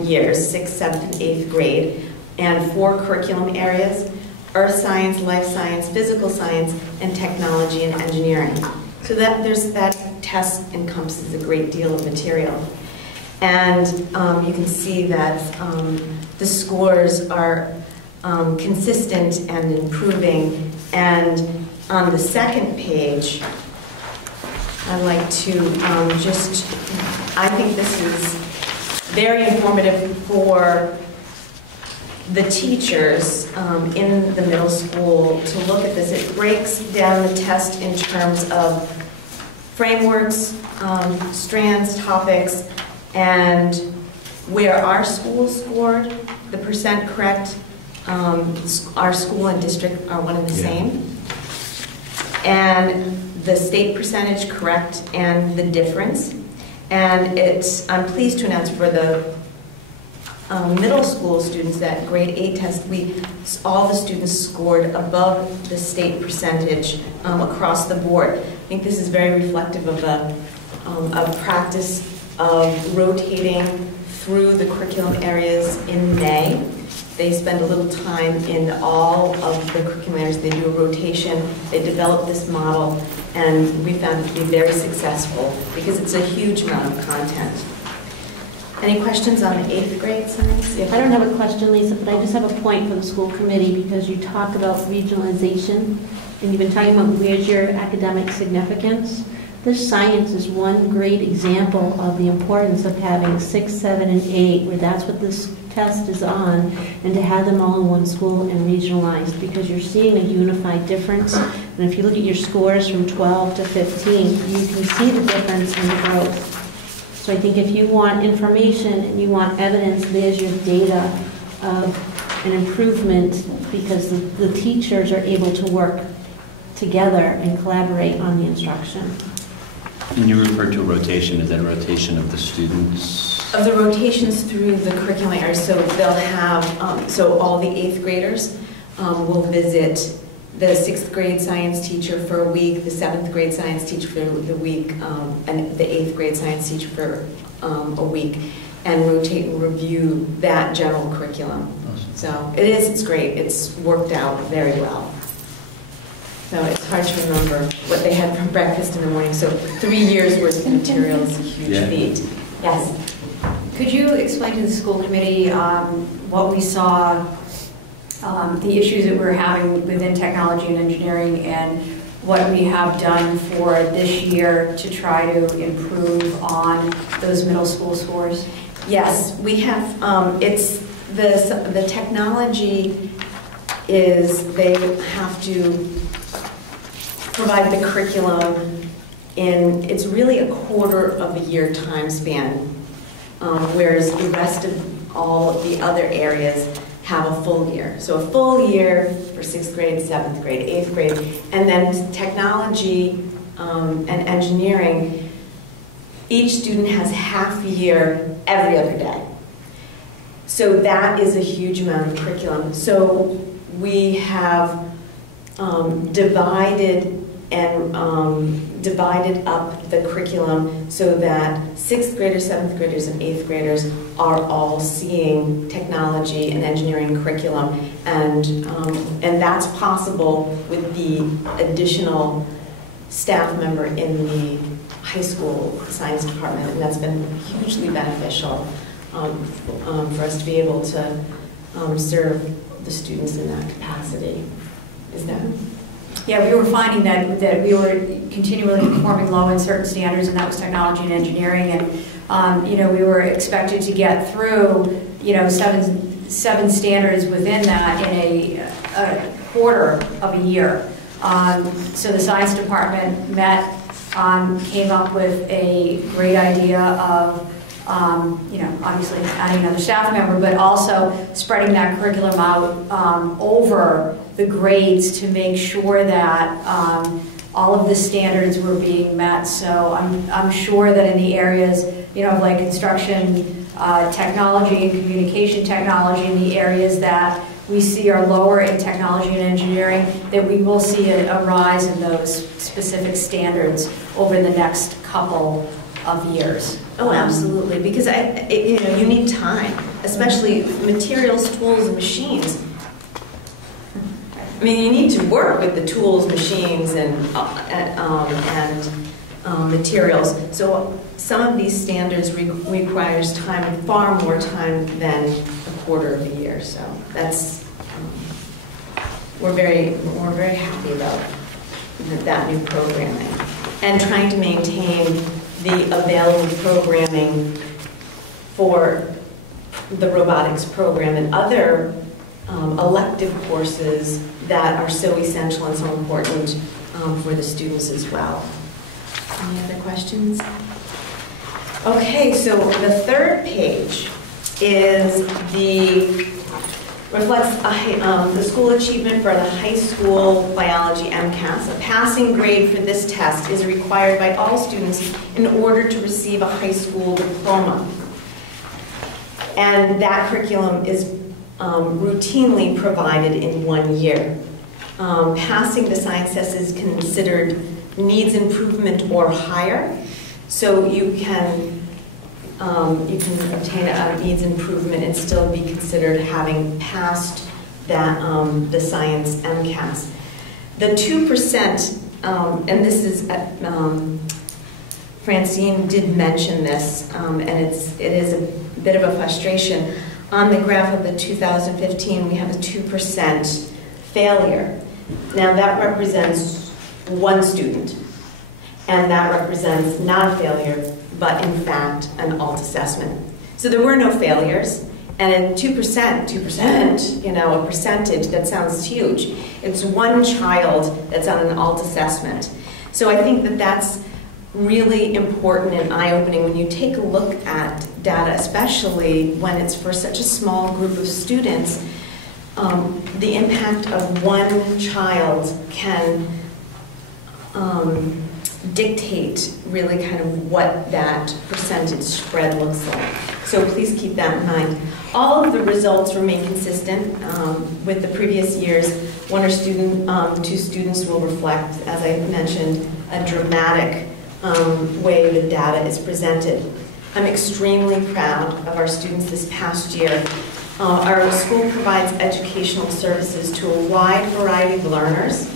years, 6th, 7th, and 8th grade, and 4 curriculum areas: earth science, life science, physical science, and technology and engineering. So that test encompasses a great deal of material. And you can see that the scores are consistent and improving. And on the second page, I'd like to I think this is very informative for the teachers in the middle school to look at this. It breaks down the test in terms of frameworks, strands, topics, and where our school scored, the percent correct. Our school and district are one and the same. And the state percentage correct and the difference. And I'm pleased to announce for the middle school students that grade 8 test, all the students scored above the state percentage across the board. I think this is very reflective of a practice of rotating through the curriculum areas in May. They spend a little time in all of the curriculum areas. They do a rotation. They develop this model, and we found it to be very successful because it's a huge amount of content. Any questions on the 8th grade science? I don't have a question, Lisa, but I just have a point for the school committee because you talk about regionalization, and you've been talking about where's your academic significance. This science is one great example of the importance of having 6, 7, and 8, where that's what this test is on, and to have them all in one school and regionalized, because you're seeing a unified difference. And if you look at your scores from 12 to 15, you can see the difference in the growth. So I think if you want information and you want evidence, there's your data of an improvement, because the teachers are able to work together and collaborate on the instruction. And you referred to a rotation. Is that a rotation of the students? Of the rotations through the curriculum areas. So they'll have, so all the 8th graders will visit the 6th grade science teacher for a week, the 7th grade science teacher for the week, and the 8th grade science teacher for a week, and rotate and review that general curriculum. Awesome. So it's great. It's worked out very well. So it's hard to remember what they had for breakfast in the morning. So 3 years worth of material is a huge feat. Yes? Could you explain to the school committee what we saw, the issues that we're having within technology and engineering, and what we have done for this year to try to improve on those middle school scores? Yes, we have. It's the technology is they have to provide the curriculum in, it's really a quarter of a year time span, whereas the rest of all of the other areas have a full year. So a full year for 6th grade, 7th grade, 8th grade, and then technology and engineering, each student has half a year every other day. So that is a huge amount of curriculum. So we have divided up the curriculum so that 6th graders, 7th graders, and 8th graders are all seeing technology and engineering curriculum, and that's possible with the additional staff member in the high school science department, and that's been hugely beneficial for us to be able to serve the students in that capacity. Is that? Yeah, we were finding that we were continually performing low in certain standards, and that was technology and engineering. And we were expected to get through seven standards within that in a quarter of a year. So the science department met, came up with a great idea of obviously adding another staff member, but also spreading that curriculum out over the grades to make sure that all of the standards were being met. So I'm sure that in the areas, like construction technology and communication technology, in the areas that we see are lower in technology and engineering, that we will see a rise in those specific standards over the next couple of years. Oh, absolutely, because you need time, especially materials, tools, and machines. I mean, you need to work with the tools, machines, and materials. So some of these standards requires time, far more time than a quarter of a year. So that's we're very happy about that new programming and trying to maintain the available programming for the robotics program and other elective courses that are so essential and so important for the students as well. Any other questions? Okay, so the third page reflects the school achievement for the high school biology MCAS. A passing grade for this test is required by all students in order to receive a high school diploma. And that curriculum is routinely provided in 1 year. Passing the science test is considered needs improvement or higher. So you can obtain a needs improvement and still be considered having passed that the science MCAS. The 2%, and this is Francine did mention this, and it is a bit of a frustration. On the graph of the 2015, we have a 2% failure. Now that represents one student, and that represents not a failure, but in fact an alt assessment. So there were no failures, and at 2%, a percentage, that sounds huge. It's one child that's on an alt assessment. So I think that that's really important and eye-opening when you take a look at data, especially when it's for such a small group of students. The impact of one child can dictate really kind of what that percentage spread looks like. So please keep that in mind. All of the results remain consistent with the previous years. One or two students will reflect, as I mentioned, a dramatic way the data is presented. I'm extremely proud of our students this past year. Our school provides educational services to a wide variety of learners,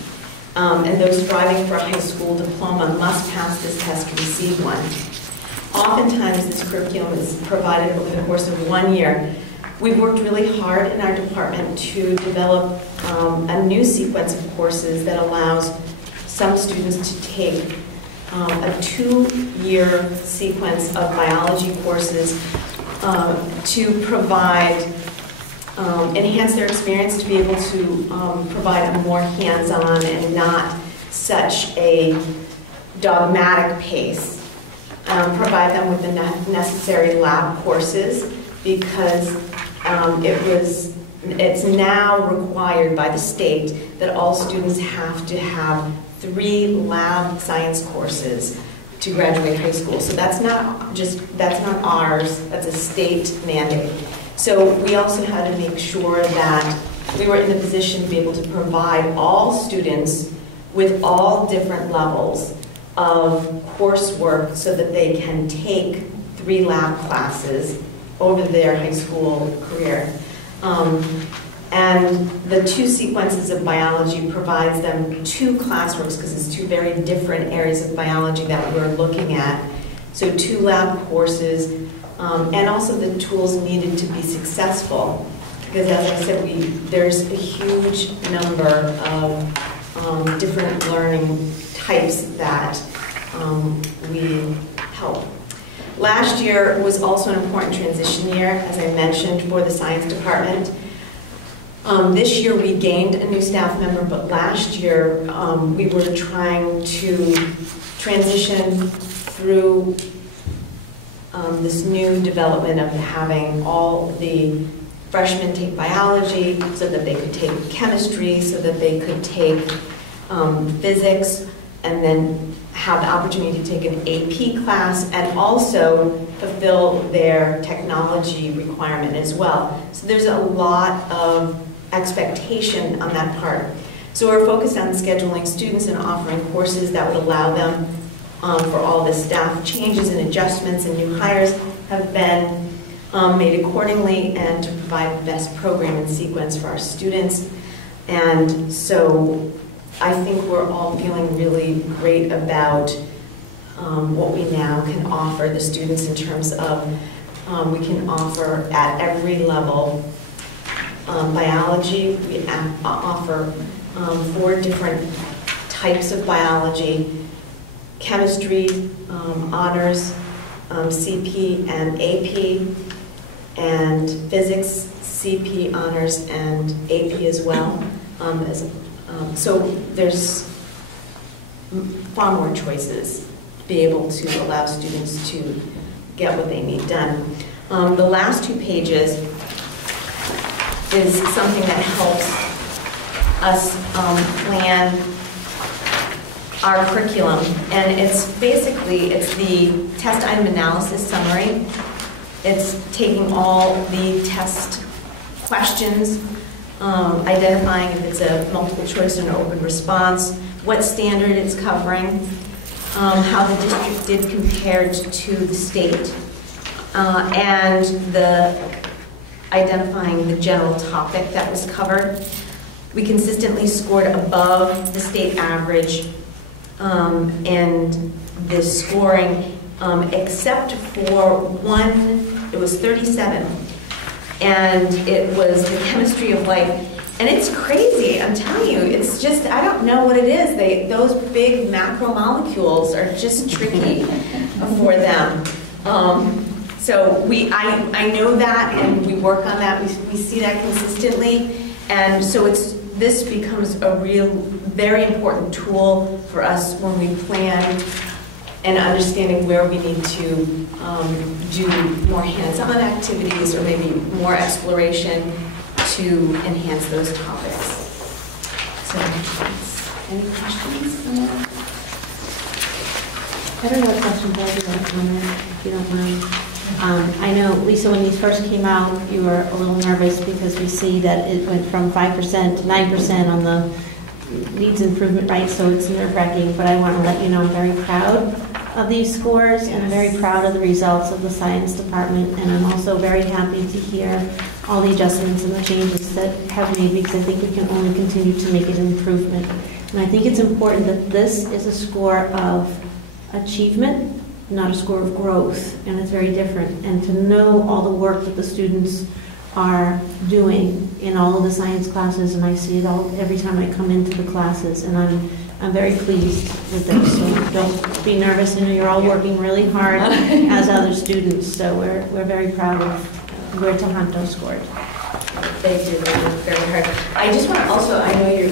and those striving for a high school diploma must pass this test to receive one. Oftentimes, this curriculum is provided over the course of 1 year. We've worked really hard in our department to develop a new sequence of courses that allows some students to take a 2-year sequence of biology courses to provide, enhance their experience, to be able to provide a more hands-on and not such a dogmatic pace. Provide them with the necessary lab courses, because it's now required by the state that all students have to have 3 lab science courses to graduate high school. So that's not ours, that's a state mandate. So we also had to make sure that we were in the position to be able to provide all students with all different levels of coursework so that they can take 3 lab classes over their high school career. And the 2 sequences of biology provides them 2 classworks, because it's 2 very different areas of biology that we're looking at. So 2 lab courses, and also the tools needed to be successful because as I said, there's a huge number of different learning types that we help. Last year was also an important transition year, as I mentioned, for the science department. This year we gained a new staff member, but last year we were trying to transition through this new development of having all the freshmen take biology so that they could take chemistry, so that they could take physics, and then have the opportunity to take an AP class and also fulfill their technology requirement as well. So there's a lot of expectation on that part. So we're focused on scheduling students and offering courses that would allow them for all the staff changes and adjustments, and new hires have been made accordingly, and to provide the best program and sequence for our students. And so I think we're all feeling really great about what we now can offer the students in terms of we can offer at every level biology. We offer 4 different types of biology: chemistry, honors, CP and AP, and physics, CP, honors, and AP as well. So there's far more choices to be able to allow students to get what they need done. The last 2 pages is something that helps us plan our curriculum, and it's basically, it's the test item analysis summary. It's taking all the test questions, identifying if it's a multiple choice or an open response, what standard it's covering, how the district did compared to the state, and identifying the general topic that was covered. We consistently scored above the state average in this scoring, except for one. It was 37. And it was the chemistry of life. And it's crazy, I'm telling you. It's just, I don't know what it is. Those big macromolecules are just tricky for them. So I know that, and we work on that. We see that consistently. And so this becomes a real, very important tool for us when we plan and understanding where we need to do more hands-on activities or maybe more exploration to enhance those topics. So, any questions on that? I don't know what questions I do want to comment, if you don't mind. I know, Lisa, when these first came out, you were a little nervous because we see that it went from 5% to 9% on the needs improvement rate, so it's nerve-wracking, but I want to let you know I'm very proud of these scores, and I'm very proud of the results of the science department, and I'm also very happy to hear all the adjustments and the changes that have made, because I think we can only continue to make it an improvement. And I think it's important that this is a score of achievement, not a score of growth, and it's very different. And to know all the work that the students are doing in all of the science classes, and I see it all every time I come into the classes, and I'm very pleased with this. So don't be nervous. You know, you're all working really hard as other students. So we're very proud of where Tohoto scored. They did work very hard. I just want to also, I know you're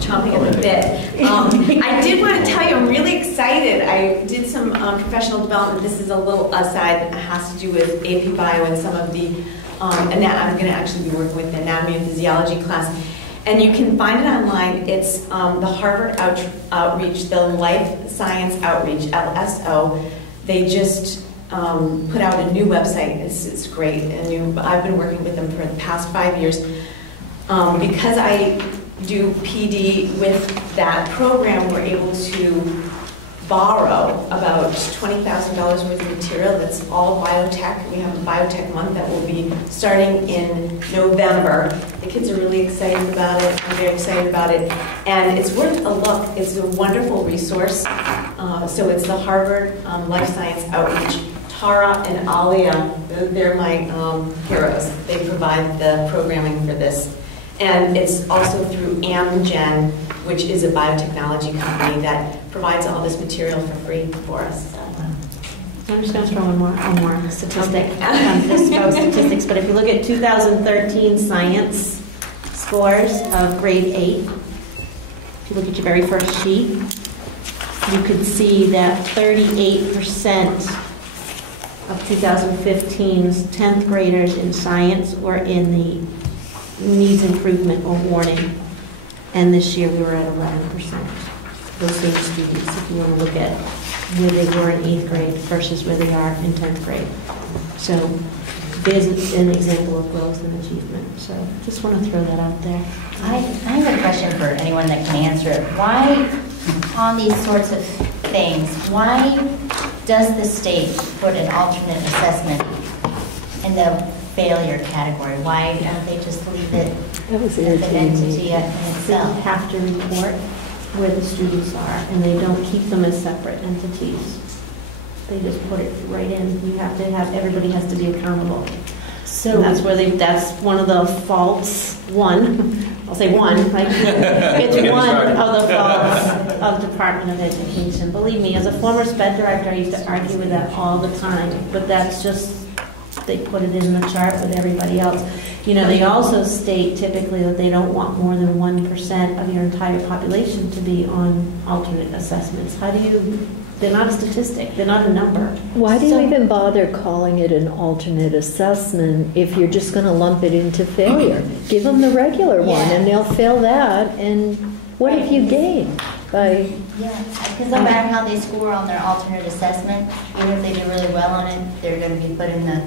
chomping at the bit. I did want to tell you, I'm really excited. I did some professional development. This is a little aside that has to do with AP Bio and some of the, I'm going to actually be working with the anatomy and physiology class. And you can find it online. It's the Harvard Outreach, the Life Science Outreach, LSO. They just put out a new website. It's great. I've been working with them for the past 5 years. Because I do PD with that program, we're able to borrow about $20,000 worth of material that's all biotech. We have a biotech month that will be starting in November. The kids are really excited about it. I'm very excited about it. And it's worth a look. It's a wonderful resource. So it's the Harvard Life Science Outreach Tara and Alia, they're my heroes. They provide the programming for this. And it's also through Amgen, which is a biotechnology company that provides all this material for free for us. I'm just going to throw one more statistic. Just no statistics, but if you look at 2013 science scores of grade 8, if you look at your very first sheet, you could see that 38% of 2015's 10th graders in science were in the needs improvement or warning. And this year we were at 11%. Those same students, if you want to look at where they were in 8th grade versus where they are in 10th grade. So there's an example of growth and achievement. So just want to throw that out there. I have a question for anyone that can answer it. Why, on these sorts of things, why does the state put an alternate assessment in the failure category? Why don't they just leave it as an entity in itself? They have to report where the students are, and they don't keep them as separate entities. They just put it right in. You have to have, everybody has to be accountable. So and that's one of the faults, I'll say one, like, it's one of the faults of Department of Education. Believe me, as a former SPED director, I used to argue with that all the time, but that's just, they put it in the chart with everybody else. You know, they also state typically that they don't want more than 1% of your entire population to be on alternate assessments. How do you, they're not a statistic, they're not a number. Why do you even bother calling it an alternate assessment if you're just going to lump it into failure? Give them the regular one and they'll fail that, and what have you gained by... Yeah, because no matter how they score on their alternate assessment, even if they do really well on it, they're going to be put in the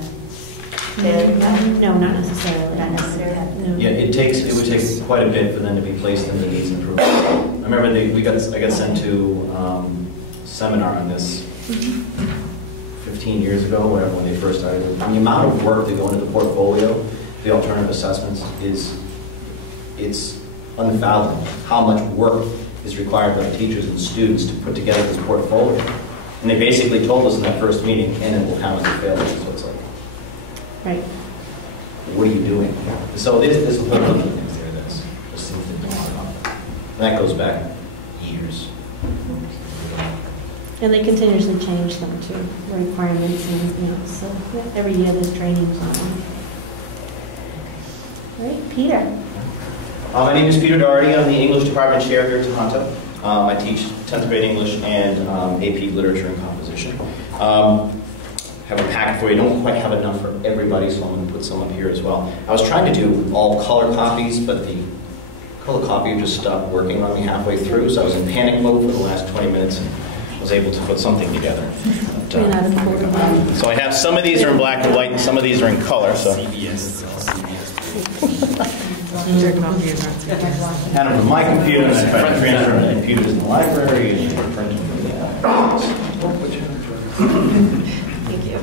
failure. No, not necessarily. Not necessarily. No. Yeah, it would take quite a bit for them to be placed in the needs improvement. I remember I got sent to a seminar on this 15 years ago, whatever, when they first started. And the amount of work that go into the portfolio, the alternative assessments, it's unfathomable how much work is required by the teachers and students to put together this portfolio. And they basically told us in that first meeting, and it will count as a failure. So it's like, right. What are you doing? So there's a whole bunch of things there that just seems to be going on. And that goes back years. And they continuously change them too, the requirements, and you know, so every year there's trainings on them. Right, Peter. My name is Peter Doherty. I'm the English Department Chair here at Tohoto. I teach 10th grade English and AP Literature and Composition. Have a packet for you. I don't quite have enough for everybody, so I'm going to put some up here as well. I was trying to do all color copies, but the color copier just stopped working on me halfway through, so I was in panic mode for the last 20 minutes and was able to put something together. But, so I have some of these are in black and white, and some of these are in color. So. Hand them to my computer, and I try to transfer them to computers in the library, and print them from the office. Thank you.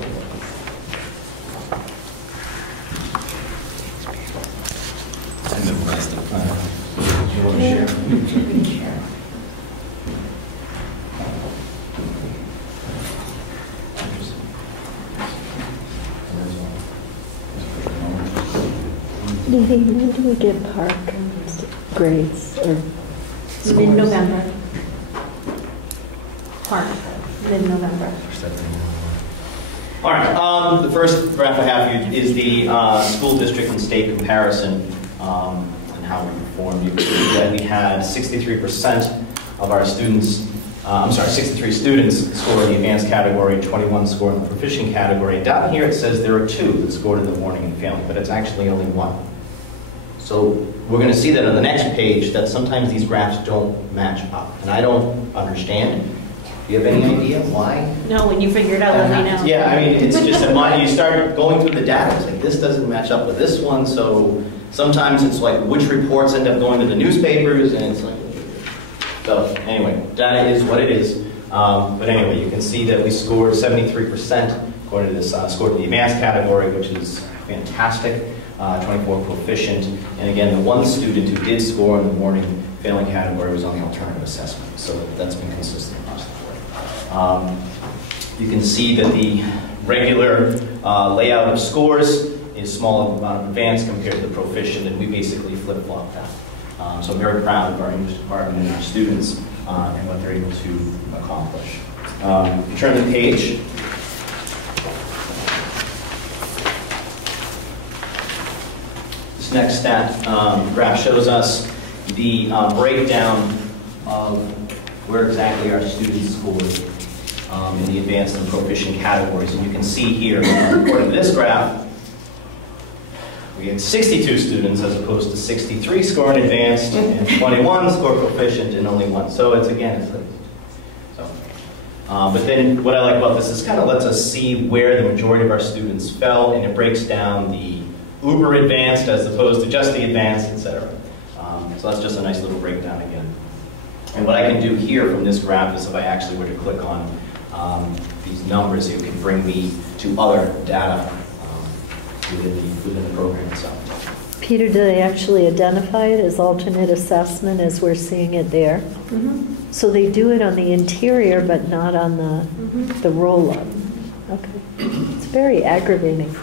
And the rest of them. Do you want to share? When do we get park grades or scores? Mid-November. Park, mid-November. All right, the first graph I have here is the school district and state comparison and how we performed. You can see that we had 63% of our students, 63 students scored in the advanced category, 21 scored in the proficient category. Down here it says there are 2 that scored in the warning and failing, but it's actually only 1. So we're going to see that on the next page that sometimes these graphs don't match up, and I don't understand. Do you have any idea why? No, when you figure it out, let me know. Yeah, I mean, it's just you start going through the data. It's like, this doesn't match up with this one, so sometimes it's like which reports end up going to the newspapers, and it's like, so anyway, data is what it is. But anyway, you can see that we scored 73% according to this, scored in the advanced category, which is fantastic, 24 proficient, and again, the 1 student who did score in the warning failing category was on the alternative assessment, so that's been consistent across the board. You can see that the regular layout of scores is small amount of advanced compared to the proficient, and we basically flip-flop that. So I'm very proud of our English department and our students and what they're able to accomplish. You turn the page. This next stat graph shows us the breakdown of where exactly our students scored in the advanced and proficient categories. And you can see here, according to this graph, we had 62 students as opposed to 63 score in advanced and 21 score proficient and only 1. So it's again, but then what I like about this is kind of lets us see where the majority of our students fell, and it breaks down the uber advanced as opposed to just the advanced, etc. So that's just a nice little breakdown again. And what I can do here from this graph is if I actually were to click on these numbers, it can bring me to other data within the program itself. Peter, do they actually identify it as alternate assessment as we're seeing it there? Mm-hmm. So they do it on the interior, but not on the roll-up. Okay. It's very aggravating.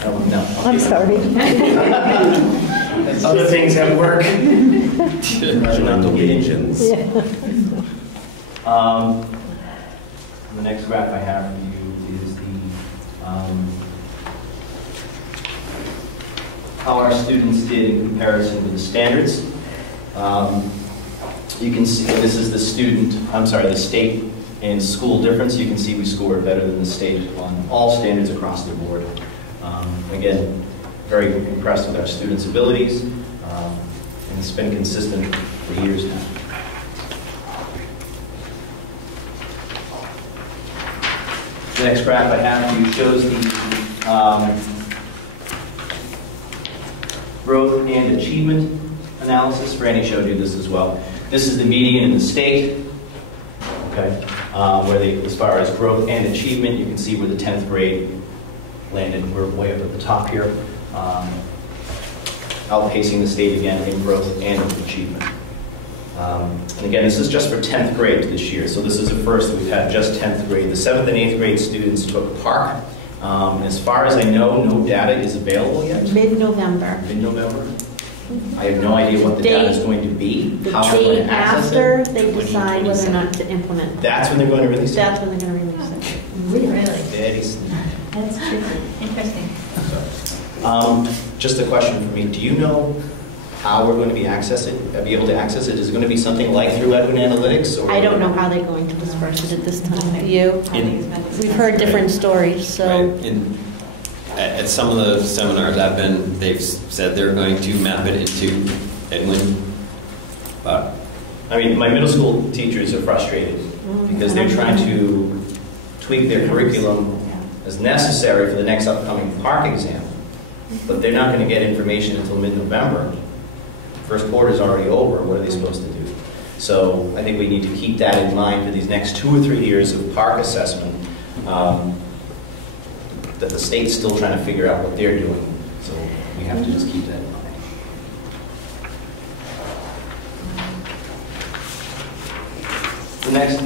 No. I'm sorry. Other things at work. Not the engines. Yeah. The next graph I have for you is the how our students did in comparison with the standards. You can see this is the the state and school difference. You can see we scored better than the state on all standards across the board. Again, very impressed with our students' abilities, and it's been consistent for years now. The next graph I have for you shows the growth and achievement analysis. Randy showed you this as well. This is the median in the state, okay, where as far as growth and achievement, you can see where the 10th grade landed. We're way up at the top here, outpacing the state again in growth and achievement. And again, this is just for 10th grade this year, so this is a first. We've had just 10th grade. The 7th and 8th grade students took PARC. As far as I know, no data is available yet. Mid-November. Mid-November? I have no idea what the data is going to be. The how they're going day to access after it. they decide whether or not to implement it. That's when they're going to release it? That's when they're going to release it. Really? Very soon. That's tricky. Interesting. Just a question for me. Do you know how we're going to be able to access it? Is it going to be something like through Edwin Analytics? Or? I don't know how they're going to disperse it at this time. We've heard different stories, so. Right. At some of the seminars I've been, they've said they're going to map it into Edwin. I mean, my middle school teachers are frustrated because they're trying to tweak their curriculum as necessary for the next upcoming PARC exam, but they're not going to get information until mid-November. First quarter is already over. What are they supposed to do? So I think we need to keep that in mind for these next 2 or 3 years of PARC assessment, that the state's still trying to figure out what they're doing. So we have to just keep that in mind. The next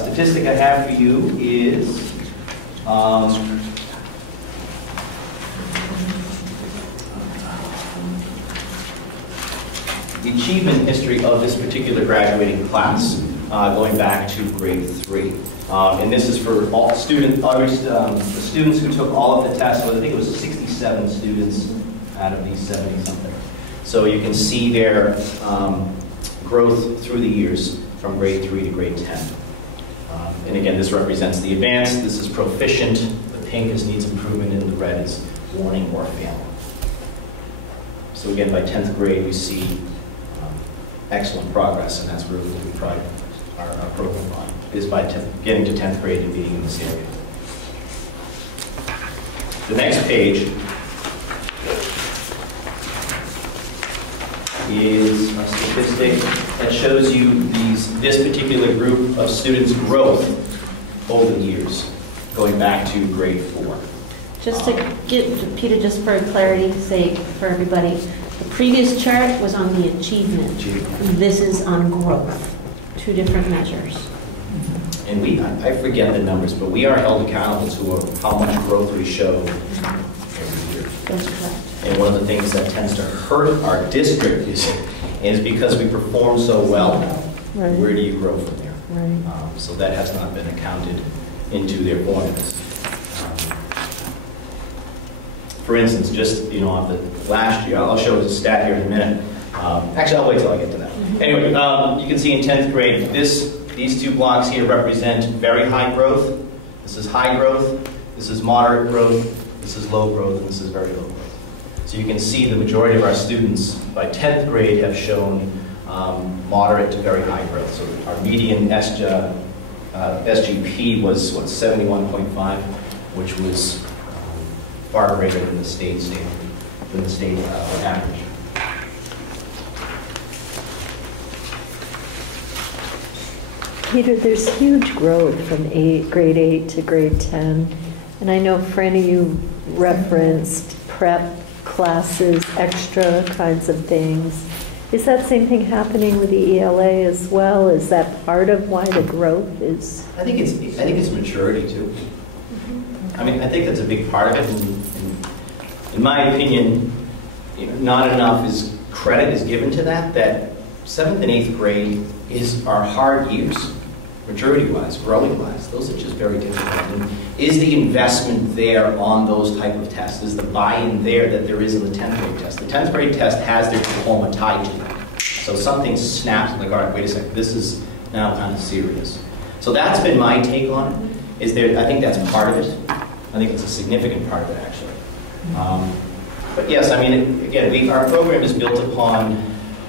statistic I have for you is the achievement history of this particular graduating class, going back to grade 3. And this is for all the students who took all of the tests. So I think it was 67 students out of these 70-something. So you can see their growth through the years from grade 3 to grade 10. And again, this represents the advanced. This is proficient. The pink is needs improvement, and the red is warning or failing. So again, by 10th grade, we see excellent progress, and that's really what we pride our program on, is by getting to 10th grade and being in this area. The next page is a statistic that shows you this particular group of students' growth over the years, going back to grade 4. Just to get, Peter, just for clarity's sake for everybody, the previous chart was on the achievement. This is on growth. 2 different measures. and I forget the numbers, but we are held accountable to how much growth we show every year. That's correct. And one of the things that tends to hurt our district is because we perform so well, Right. where do you grow from there? Right. So that has not been accounted into their formulas. For instance, just on the last year, I'll show you a stat here in a minute. Actually, I'll wait till I get to that. Anyway, you can see in 10th grade, these two blocks here represent very high growth. This is high growth. This is moderate growth. This is low growth, and this is very low growth. So you can see the majority of our students by 10th grade have shown moderate to very high growth. So our median SGP was 71.5, which was far greater than the state average. Peter, there's huge growth from grade 8 to grade 10. And I know, Franny, you referenced prep classes, extra kinds of things. Is that same thing happening with the ELA as well? Is that part of why the growth is? I think it's maturity too. I mean, I think that's a big part of it. In my opinion, not enough credit is given to that 7th and 8th grade are hard years, maturity-wise, growing-wise. Those are just very difficult. And is the investment there on those type of tests? Is the buy-in there that there is in the 10th grade test? The 10th grade test has their diploma tied to it. So something snaps like, all right, wait a second, this is now kind of serious. So that's been my take on it. I think that's part of it. I think it's a significant part of it, actually. But yes, I mean, again, our program is built upon,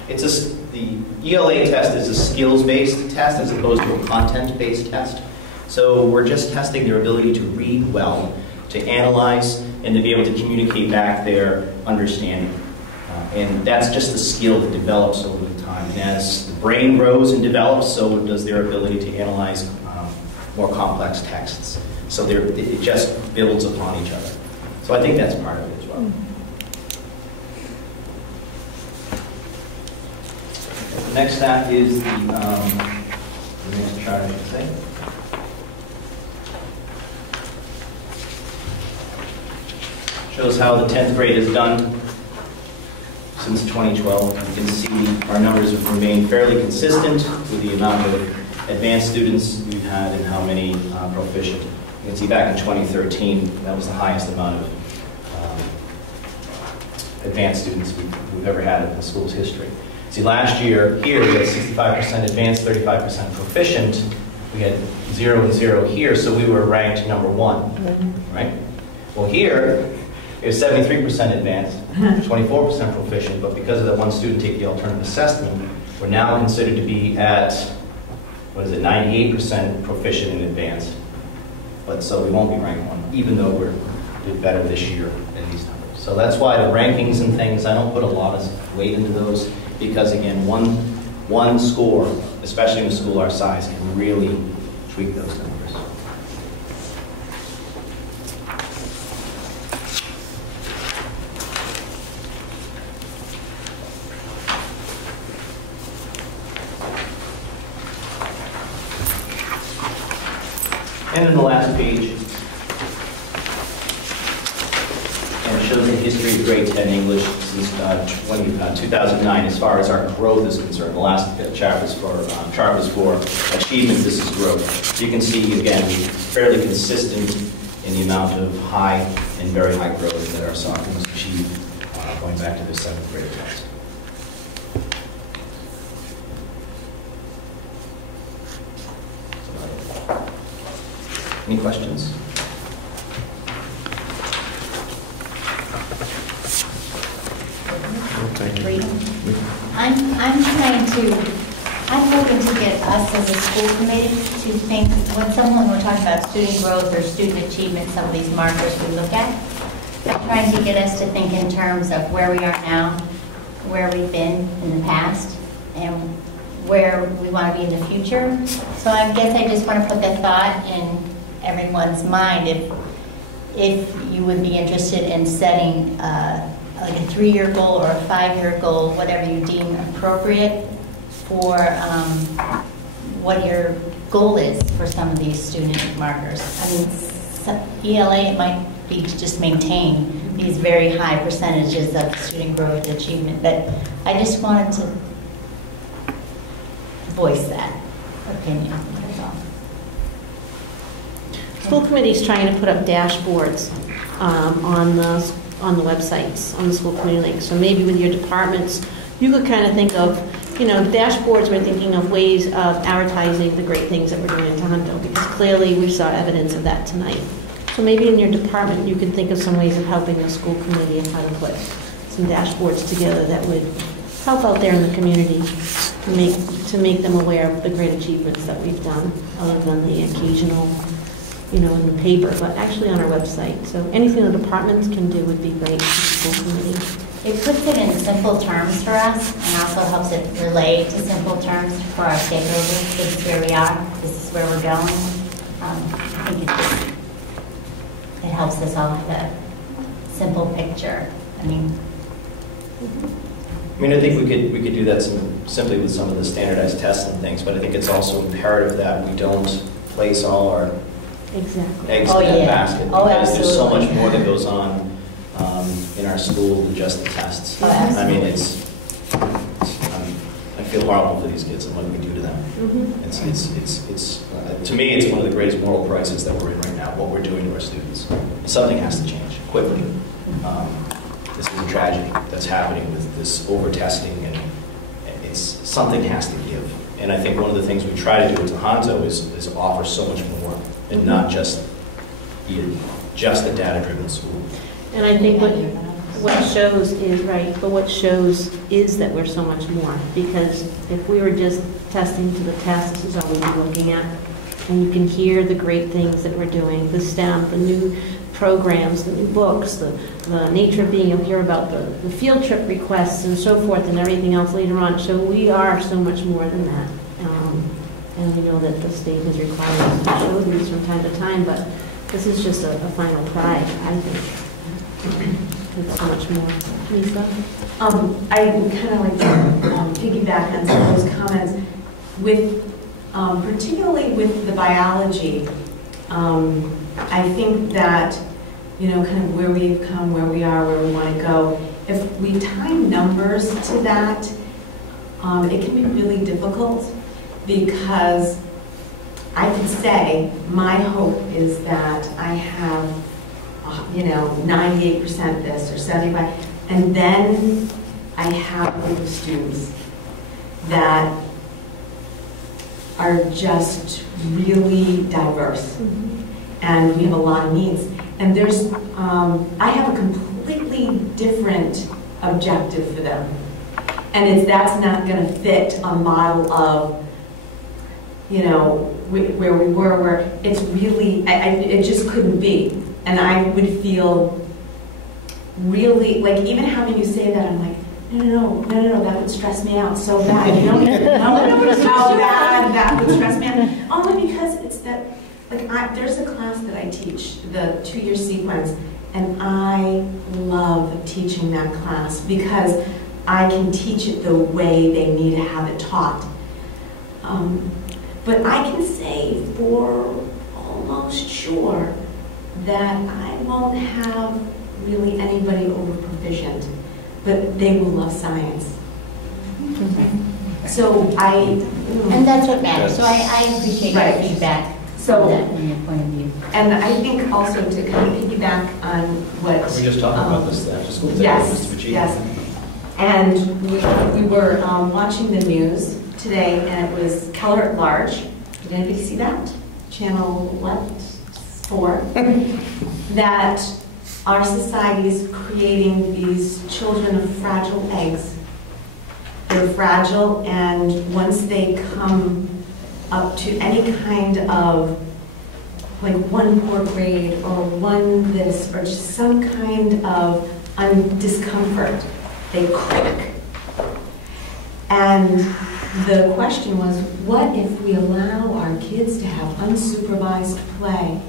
the ELA test is a skills-based test as opposed to a content-based test. So we're just testing their ability to read well, to analyze, and to be able to communicate back their understanding. And that's just the skill that develops over time. And as the brain grows and develops, so does their ability to analyze more complex texts. So it just builds upon each other. So I think that's part of it as well. The next step is the next chart, I should say. Shows how the 10th grade has done since 2012. You can see our numbers have remained fairly consistent with the amount of advanced students we've had and how many proficient. You can see back in 2013, that was the highest amount of advanced students we've ever had in the school's history. See, last year, here we had 65% advanced, 35% proficient. We had 0 and 0 here, so we were ranked number 1, right? Well, here, it's 73% advanced, 24% proficient, but because of that one student taking the alternative assessment, we're now considered to be at, 98% proficient in advanced. But so we won't be ranked 1, even though we did better this year in these numbers. So that's why the rankings and things, I don't put a lot of weight into those, because again, one score, especially in a school our size, can really tweak those numbers. And in the last page, and it shows the history of grade 10 English since 2009 as far as our growth is concerned. The last chart was for achievement, this is growth. So you can see, again, fairly consistent in the amount of high and very high growth that our sophomores achieve going back to their 7th grade test. Any questions? I'm hoping to get us as a school committee to think, we're talking about student growth or student achievement, some of these markers we look at, I'm trying to get us to think in terms of where we are now, where we've been in the past, and where we want to be in the future. So I guess I just want to put that thought in everyone's mind if you would be interested in setting like a 3-year goal or a 5-year goal, whatever you deem appropriate for what your goal is for some of these student markers. I mean, ELA, it might be to just maintain these very high percentages of student growth and achievement, but I just wanted to voice that opinion. That's all. School committee's trying to put up dashboards on the websites, on the school committee link. So maybe with your departments, you could kind of think of, dashboards. We're thinking of ways of advertising the great things that we're doing in Tohoto, because clearly we saw evidence of that tonight. So maybe in your department, you can think of some ways of helping the school committee and how to put some dashboards together that would help out there in the community to make them aware of the great achievements that we've done, other than the occasional, in the paper, but actually on our website. So anything the departments can do would be great for the school committee. It puts it in simple terms for us, and also helps it relate to simple terms for our stakeholders. This is where we are. This is where we're going. I think it helps us all have a simple picture. I think we could do that simply with some of the standardized tests and things, but I think it's also imperative that we don't place all our eggs in that basket, because there's so much more that goes on in our school than just the tests. I feel horrible for these kids and what we do to them. To me, it's one of the greatest moral crises that we're in right now, what we're doing to our students. Something has to change quickly. This is a tragedy that's happening with this over-testing, and something has to give. And I think one of the things we try to do at Tohoto is offer so much more, and not just a data-driven school. And I think what shows is right, but what shows is that we're so much more. Because if we were just testing to the test, this is all we were looking at. And you can hear the great things that we're doing, the STEM, the new programs, the new books, the nature of being, you'll hear about the field trip requests and so forth and everything else later on. So we are so much more than that. And we know that the state has required us to show these from time to time, but this is just a final pride, I think. It's so much more. Lisa? I would kind of like to piggyback on some of those comments. Particularly with the biology, I think that, kind of where we've come, where we are, where we want to go, if we tie numbers to that, it can be really difficult, because I could say my hope is that I have 98% this or 75, and then I have a group of students that are just really diverse, and we have a lot of needs. And I have a completely different objective for them, and that's not going to fit a model of, where we were, where it's really, it just couldn't be. And I would feel really, like, even having you say that, I'm like, no, that would stress me out so bad. How bad that would stress me out. Only because it's that, there's a class that I teach, the 2-year sequence, and I love teaching that class because I can teach it the way they need to have it taught. But I can say for almost sure that I won't have really anybody over proficient, but they will love science. So and that's what matters. So I appreciate your feedback. So that from your point of view. And I think also to kind of piggyback on what we just talked about this after school. Yes. And we were watching the news today, and it was Keller at Large. Did anybody see that? Channel what? 4. That our society is creating these children of fragile eggs. They're fragile, and once they come up to any kind of, like, one poor grade or one this or just some kind of discomfort, they crack. And the question was, what if we allow our kids to have unsupervised play?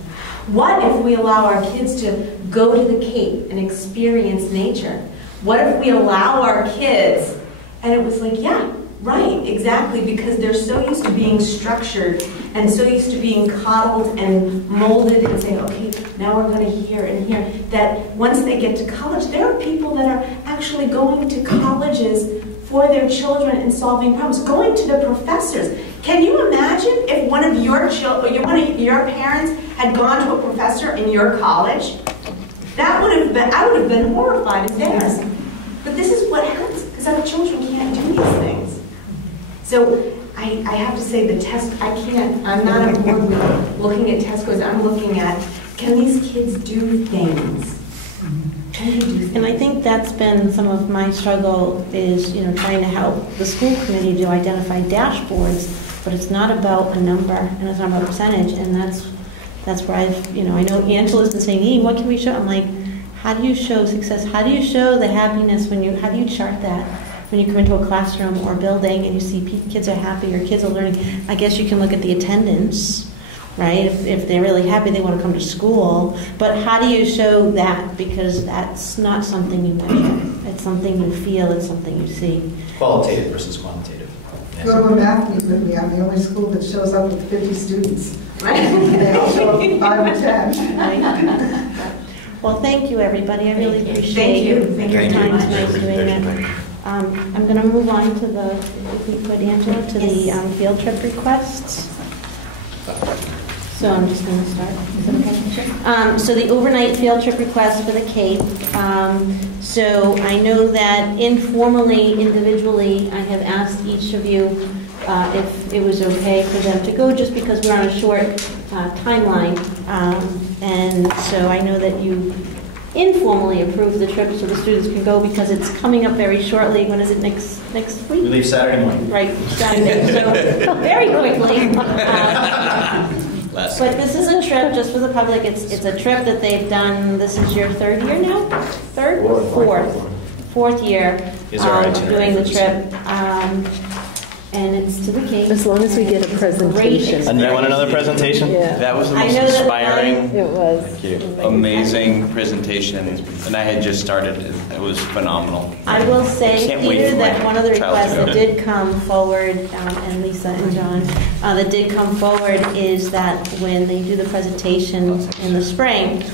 What if we allow our kids to go to the Cape and experience nature? What if we allow our kids, and it was like, yeah, Right, exactly, because they're so used to being structured and so used to being coddled and molded and saying, okay, now we're going to hear and hear, that once they get to college, there are people that are actually going to colleges for their children and solving problems, going to the professors. Can you imagine if one of your parents had gone to a professor in your college? That would have been, I would have been horrified as theirs. But this is what happens, because our children can't do these things. So I have to say the test, I'm not on board with looking at test scores. I'm looking at, can these kids do things? Can they do things? And I think that's been some of my struggle is, trying to help the school committee to identify dashboards, but it's not about a number and it's not about a percentage, and that's where I've, I know Angela's been saying, hey, what can we show? I'm like, how do you show success? How do you show the happiness how do you chart that? When you come into a classroom or building and you see kids are happy or kids are learning, I guess you can look at the attendance, right? If they're really happy, they want to come to school. But how do you show that? Because that's not something you measure. It's something you feel. It's something you see. Qualitative versus quantitative. Go to a math meeting with me. I'm the only school that shows up with 50 students. Right? They all show up with 5 or 10. Right. Well, thank you, everybody. I really appreciate your time tonight doing that. I'm going to move on to if we put Angela, to the field trip requests. So I'm just going to start. Is that okay? So the overnight field trip request for the Cape. So I know that informally, individually, I have asked each of you if it was okay for them to go, just because we're on a short timeline. And so I know that you informally approved the trip so the students can go, because it's coming up very shortly. When is it, next week? We leave Saturday morning. Right, Saturday. So very quickly. But this is a trip, just for the public, it's a trip that they've done. This is your third year now? Third? Fourth year doing the trip. And it's to the Cape. As long as we get a presentation. And you want another presentation? Yeah. That was the most inspiring, it was. amazing presentation. And I had just started. It was phenomenal. I will say, Peter, that one of the requests that to did come forward, and Lisa and John, that did come forward is that when they do the presentation in the spring,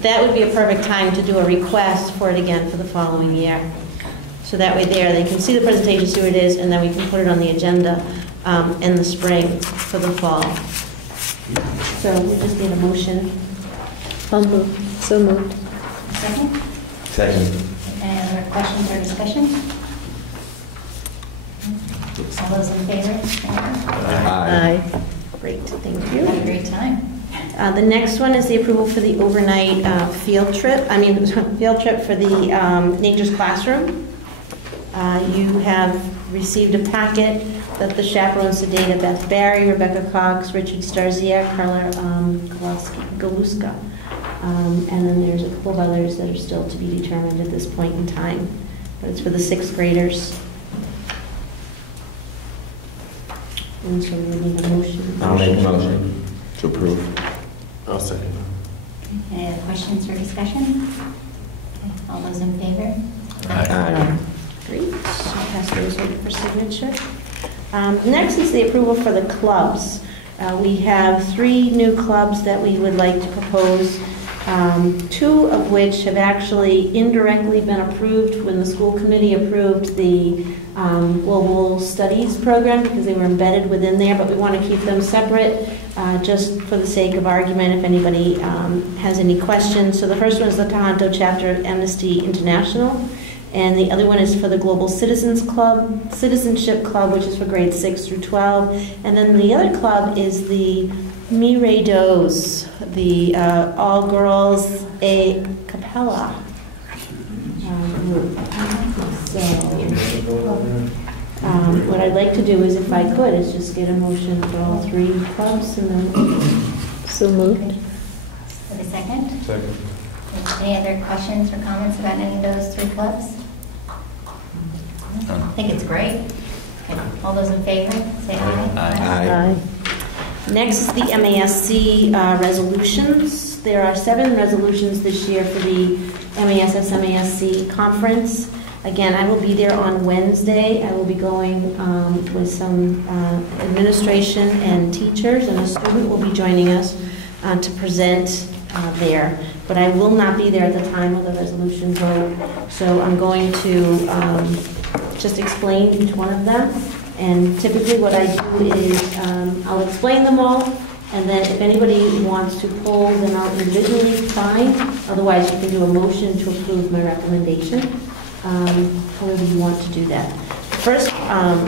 that would be a perfect time to do a request for it again for the following year. So that way they can see the presentation, see what it is, and then we can put it on the agenda in the spring for the fall. So we just need a motion. I'll move. So moved. Second? Second. Any other questions or discussion? All those in favor? Say aye. Aye. Great, thank you. Have a great time. The next one is the approval for the overnight field trip for the Nature's Classroom. You have received a packet that the chaperones today, Beth Barry, Rebecca Cox, Richard Starzia, Carla Galuska. And then there's a couple of others that are still to be determined at this point in time. But it's for the 6th graders. And so we need a motion. I'll make a motion to approve. I'll second. Any other questions or discussion? Okay. All those in favor? Aye. Great. I'll pass those over for signature. Next is the approval for the clubs. We have 3 new clubs that we would like to propose, 2 of which have actually indirectly been approved when the school committee approved the Global Studies program, because they were embedded within there, but we want to keep them separate just for the sake of argument if anybody has any questions. So the first one is the Toronto chapter of Amnesty International. And the other one is for the Global Citizenship Club, which is for grades 6 through 12. And then the other club is the Miredos, the all-girls a cappella group. What I'd like to do is, if I could, is just get a motion for all 3 clubs, and then... So moved. For the second? Second. Any other questions or comments about any of those 3 clubs? I think it's great. Okay. All those in favor, say aye. Aye. Aye. Next is the MASC resolutions. There are 7 resolutions this year for the MASC conference. Again, I will be there on Wednesday. I will be going with some administration and teachers, and a student will be joining us to present there. But I will not be there at the time of the resolution vote, so I'm going to just explain each one of them. And typically what I do is I'll explain them all, and then if anybody wants to pull them out individually, fine. Otherwise, you can do a motion to approve my recommendation, however you want to do that. The first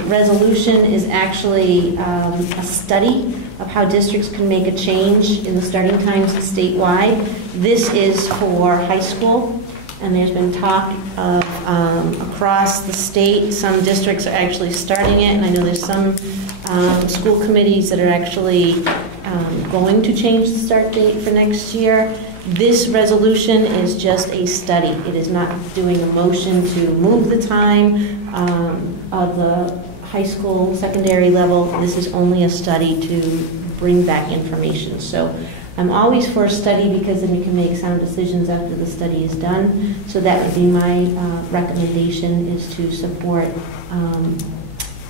resolution is actually a study of how districts can make a change in the starting times statewide. This is for high school, and there's been talk of across the state. Some districts are actually starting it, and I know there's some school committees that are actually going to change the start date for next year. This resolution is just a study. It is not doing a motion to move the time of the high school, secondary level. This is only a study to bring back information. So I'm always for a study because then you can make sound decisions after the study is done. So that would be my recommendation, is to support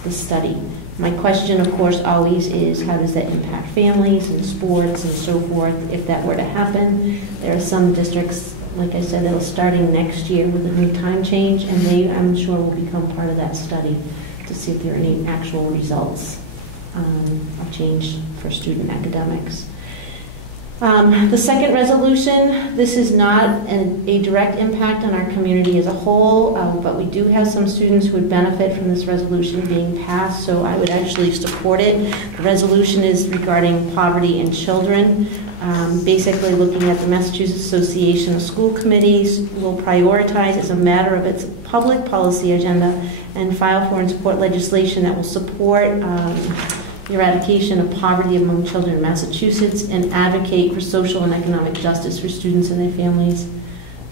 the study. My question, of course, always is how does that impact families and sports and so forth if that were to happen. There are some districts, like I said, that are starting next year with a new time change, and they, I'm sure, will become part of that study to see if there are any actual results of change for student academics. The second resolution, this is not a direct impact on our community as a whole, but we do have some students who would benefit from this resolution being passed, so I would actually support it. The resolution is regarding poverty in children. Basically looking at the Massachusetts Association of School Committees will prioritize as a matter of its public policy agenda and file for and support legislation that will support the eradication of poverty among children in Massachusetts and advocate for social and economic justice for students and their families.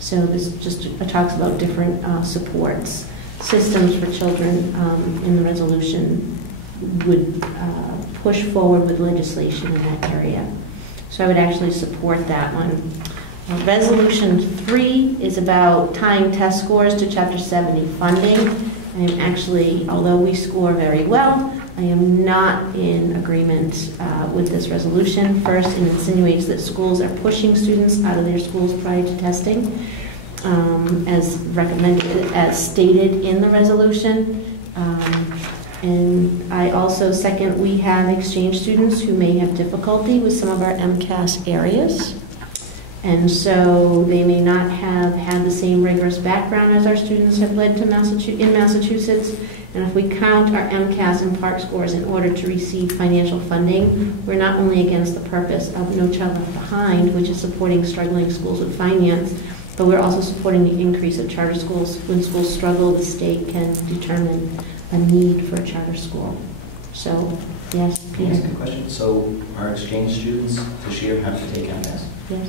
So this just talks about different supports. Systems for children in the resolution would push forward with legislation in that area. So I would actually support that one. Resolution 3 is about tying test scores to Chapter 70 funding. And actually, although we score very well, I am not in agreement with this resolution. First, it insinuates that schools are pushing students out of their schools prior to testing, as recommended, as stated in the resolution. And I also second, we have exchange students who may have difficulty with some of our Mcas areas. And so they may not have had the same rigorous background as our students have led to in Massachusetts. And if we count our Mcas and PARCC scores in order to receive financial funding, we're not only against the purpose of No Child Left Behind, which is supporting struggling schools with finance, but we're also supporting the increase of charter schools. When schools struggle, the state can determine a need for a charter school. So, yes, Peter. That's a good question. So our exchange students this year have to take Mcas? Yes.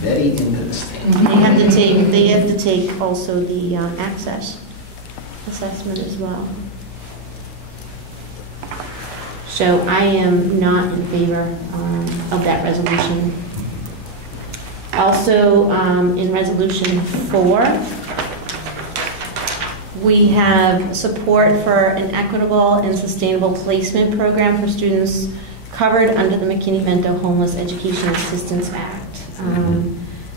Very interesting. They have to take also the access assessment as well. So I am not in favor of that resolution. Also, in Resolution 4, we have support for an equitable and sustainable placement program for students covered under the McKinney-Vento Homeless Education Assistance Act.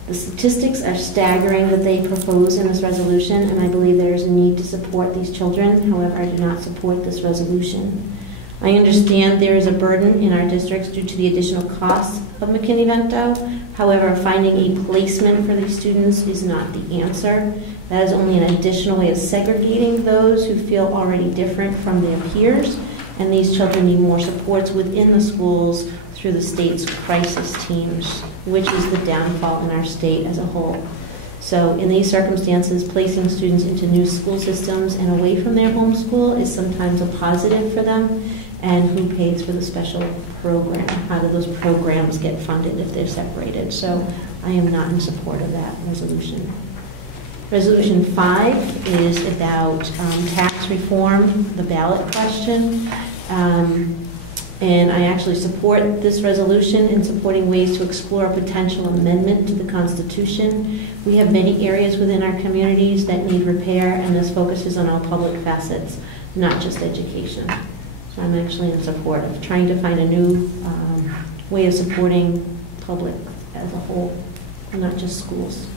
The statistics are staggering that they propose in this resolution, and I believe there is a need to support these children. However, I do not support this resolution. I understand there is a burden in our districts due to the additional costs of McKinney-Vento. However, finding a placement for these students is not the answer. That is only an additional way of segregating those who feel already different from their peers, and these children need more supports within the schools through the state's crisis teams, which is the downfall in our state as a whole. So in these circumstances, placing students into new school systems and away from their home school is sometimes a positive for them. And who pays for the special program? How do those programs get funded if they're separated? So I am not in support of that resolution. Resolution 5 is about tax reform, the ballot question. And I actually support this resolution in supporting ways to explore a potential amendment to the Constitution. We have many areas within our communities that need repair, and this focuses on all public facets, not just education. So I'm actually in support of trying to find a new way of supporting public as a whole, not just schools.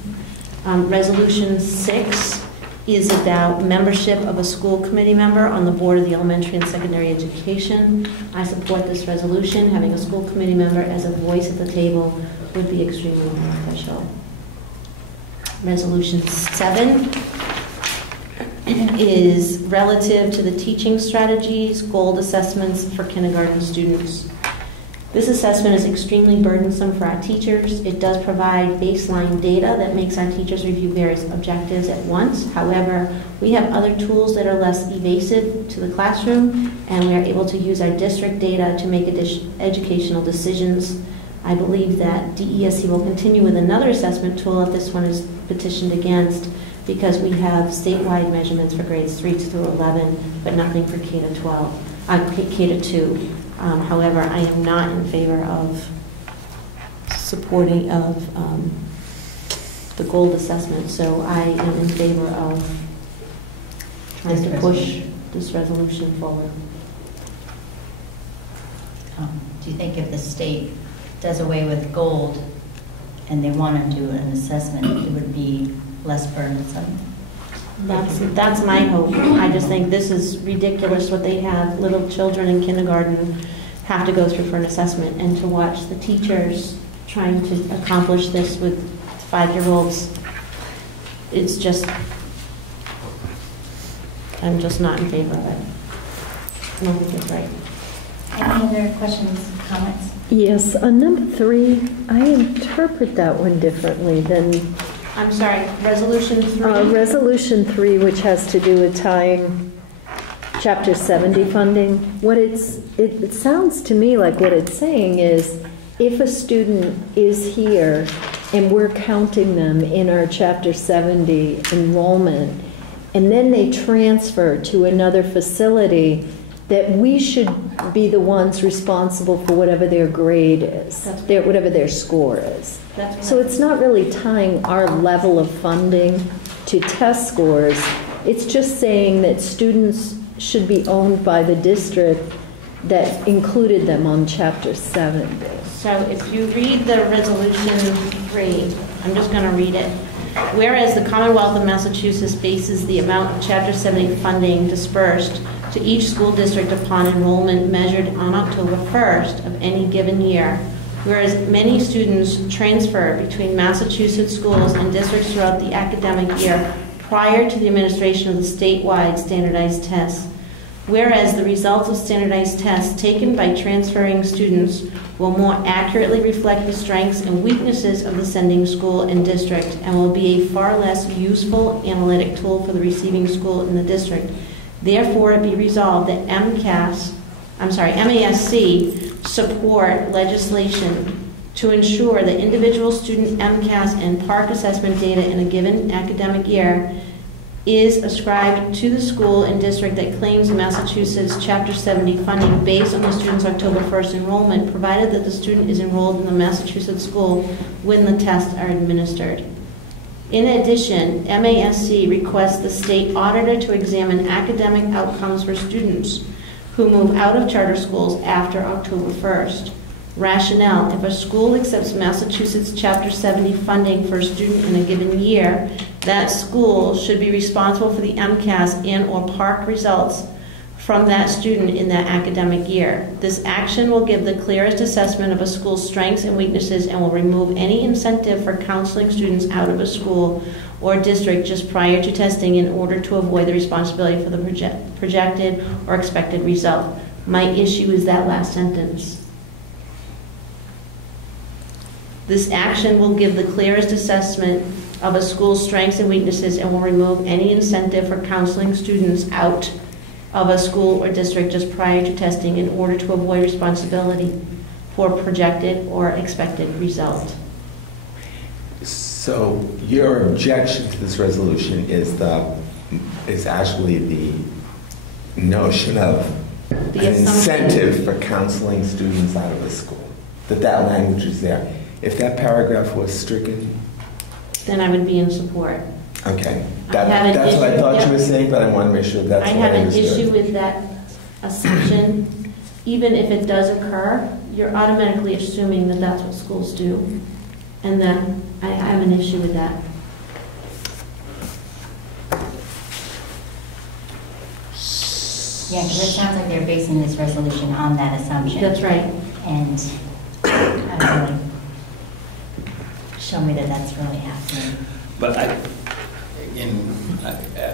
Resolution 6 is about membership of a school committee member on the board of the elementary and secondary education. I support this resolution. Having a school committee member as a voice at the table would be extremely beneficial. Resolution 7 is relative to the teaching strategies, goal assessments for kindergarten students. This assessment is extremely burdensome for our teachers. It does provide baseline data that makes our teachers review various objectives at once. However, we have other tools that are less evasive to the classroom, and we are able to use our district data to make educational decisions. I believe that DESC will continue with another assessment tool if this one is petitioned against, because we have statewide measurements for grades 3 through 11, but nothing for K to 12, K to 2. However, I am not in favor of supporting of the gold assessment, so I am in favor of trying to push this resolution forward. Do you think if the state does away with gold and they want to do an assessment, it would be less burdensome? That's my hope. I just think this is ridiculous what they have little children in kindergarten have to go through for an assessment, and to watch the teachers trying to accomplish this with 5-year-olds, it's just, I'm just not in favor of it. I don't think it's right. Any other questions, comments? Yes, on number 3, I interpret that one differently than... I'm sorry, Resolution 3? Resolution 3, which has to do with tying Chapter 70 funding. What it sounds to me like what it's saying is, if a student is here and we're counting them in our Chapter 70 enrollment, and then they transfer to another facility, that we should be the ones responsible for whatever their grade is, whatever their score is. So it's not really tying our level of funding to test scores. It's just saying that students should be owned by the district that included them on Chapter 70. So if you read the Resolution 3, I'm just going to read it. Whereas the Commonwealth of Massachusetts bases the amount of Chapter 70 funding dispersed to each school district upon enrollment measured on October 1st of any given year, whereas many students transfer between Massachusetts schools and districts throughout the academic year prior to the administration of the statewide standardized tests, whereas the results of standardized tests taken by transferring students will more accurately reflect the strengths and weaknesses of the sending school and district, and will be a far less useful analytic tool for the receiving school in the district. Therefore, it be resolved that MASC support legislation to ensure that individual student MCAS and PARCC assessment data in a given academic year is ascribed to the school and district that claims Massachusetts Chapter 70 funding based on the student's October 1st enrollment, provided that the student is enrolled in the Massachusetts school when the tests are administered. In addition, MASC requests the state auditor to examine academic outcomes for students who move out of charter schools after October 1st. Rationale: if a school accepts Massachusetts Chapter 70 funding for a student in a given year, that school should be responsible for the MCAS and/or PARCC results from that student in that academic year. This action will give the clearest assessment of a school's strengths and weaknesses, and will remove any incentive for counseling students out of a school or district just prior to testing in order to avoid the responsibility for the projected or expected result. My issue is that last sentence. This action will give the clearest assessment of a school's strengths and weaknesses, and will remove any incentive for counseling students out of a school or district just prior to testing in order to avoid responsibility for projected or expected result. So your objection to this resolution is actually the notion of the an assumption. incentive for counseling students out of the school, that language is there. If that paragraph was stricken, Then I would be in support. okay. I have an That's what I issue- thought yeah. you were saying, but I want to make sure that's I what I have an understood. issue with that assumption. Even if it does occur, you're automatically assuming that that's what schools do. And that I have an issue with that. Yeah, because it sounds like they're basing this resolution on that assumption. That's right. And I don't really show me that that's really happening. But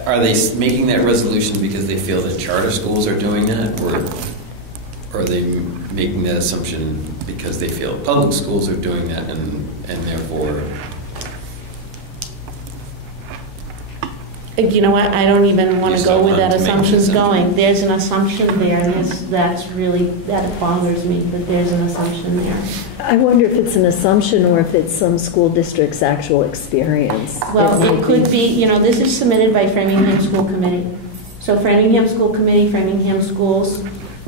are they making that resolution because they feel that charter schools are doing that, or are they making that assumption because they feel public schools are doing that, and therefore? You know what, I don't even want You to still go where that want to make an assumption's assumption. going. There's an assumption there, and that bothers me, that there's an assumption there. I wonder if it's an assumption or if it's some school district's actual experience. Well, might it could be, this is submitted by Framingham School Committee. So Framingham School Committee, Framingham Schools,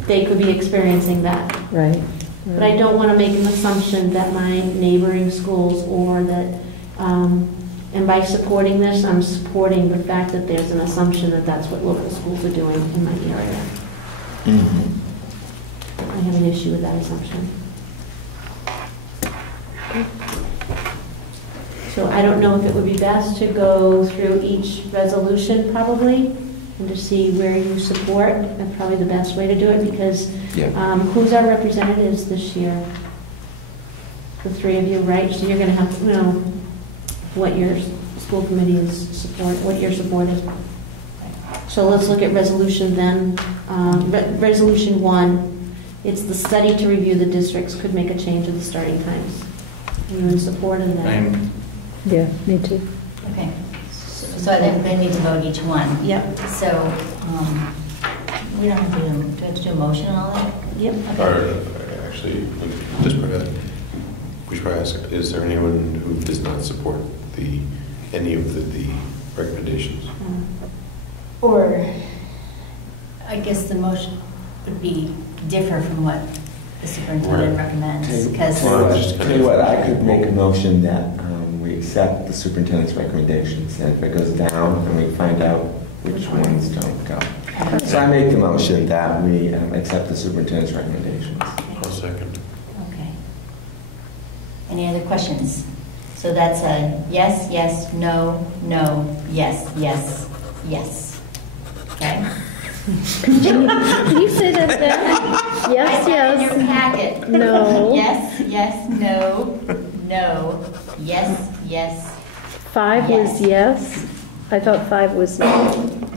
they could be experiencing that. Right. But I don't want to make an assumption that my neighboring schools or that, and by supporting this, I'm supporting the fact that there's an assumption that that's what local schools are doing in my area. I have an issue with that assumption. So I don't know if it would be best to go through each resolution probably and to see where you support. That's probably the best way to do it because who's our representatives this year? The three of you, right? So you're going to have to know what your school committee is support, what your support is. So let's look at resolution then. Resolution 1, it's the study to review the districts could make a change in the starting times. Are you in support of that? Yeah, me too. Okay. So I think they need to vote each one. Yep. So we don't have to do we have to do a motion and all that? Yep. Or actually, just we should probably ask, is there anyone who does not support any of the recommendations? Or I guess the motion would be differ from what the superintendent recommends. Because Tell you what, I could make a motion that we accept the superintendent's recommendations, and if it goes down, then we find out which ones don't go. So I make the motion that we accept the superintendent's recommendations. I'll second. Okay. Any other questions? So that's a yes, yes, no, no, yes, yes, yes. Okay? Can you say that again? Yes, In your yes. packet. No. Yes, yes, no, no, yes, yes. 5 was yes. I thought 5 was no.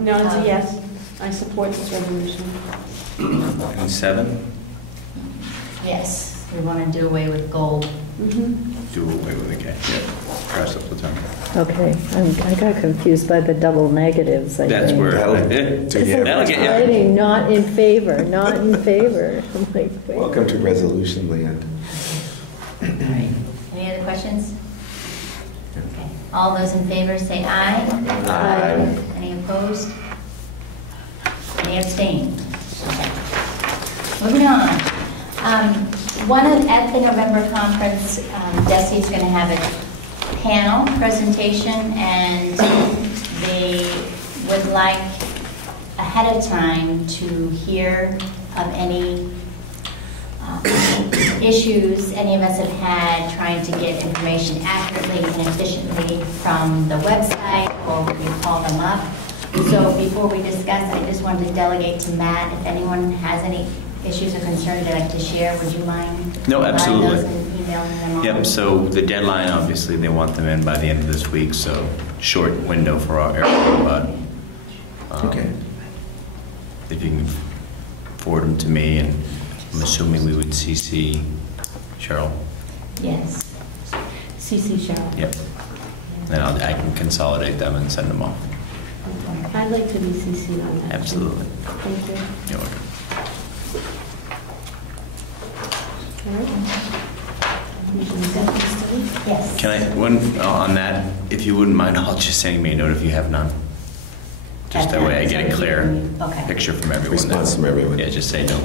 No, it's a yes. I support this resolution. And 7? Yes, we want to do away with gold. Do away with the cat. Yeah. Cross up the tongue. Okay, I got confused by the double negatives, I That's think. where That'll that'll get get you. Writing not in favor, not in favor. I'm like, wait. Welcome to resolution land. All right. Any other questions? Okay. All those in favor say aye. Aye. Any opposed? Any abstained? Okay. Moving on. At the November conference, Desi's going to have a panel presentation, and they would like ahead of time to hear of any issues any of us have had trying to get information accurately and efficiently from the website, or we call them up. So before we discuss, I just wanted to delegate to Matt, if anyone has any issues or concerns they'd like to share, would you mind? No, absolutely. Those and emailing them on? Yep, so the deadline, obviously, they want them in by the end of this week, so short window for everybody, but Okay. if you can forward them to me, and I'm assuming we would CC Cheryl. Yes. CC Cheryl. Yep. Then I can consolidate them and send them off. I'd like to be CC'd on that. Absolutely. Thank you. You're welcome. Yes. Can I, on that, if you wouldn't mind, I'll just send me a note if you have none. Just that way I get a clear Okay. picture from everyone. Response from everyone. Yeah, just say no.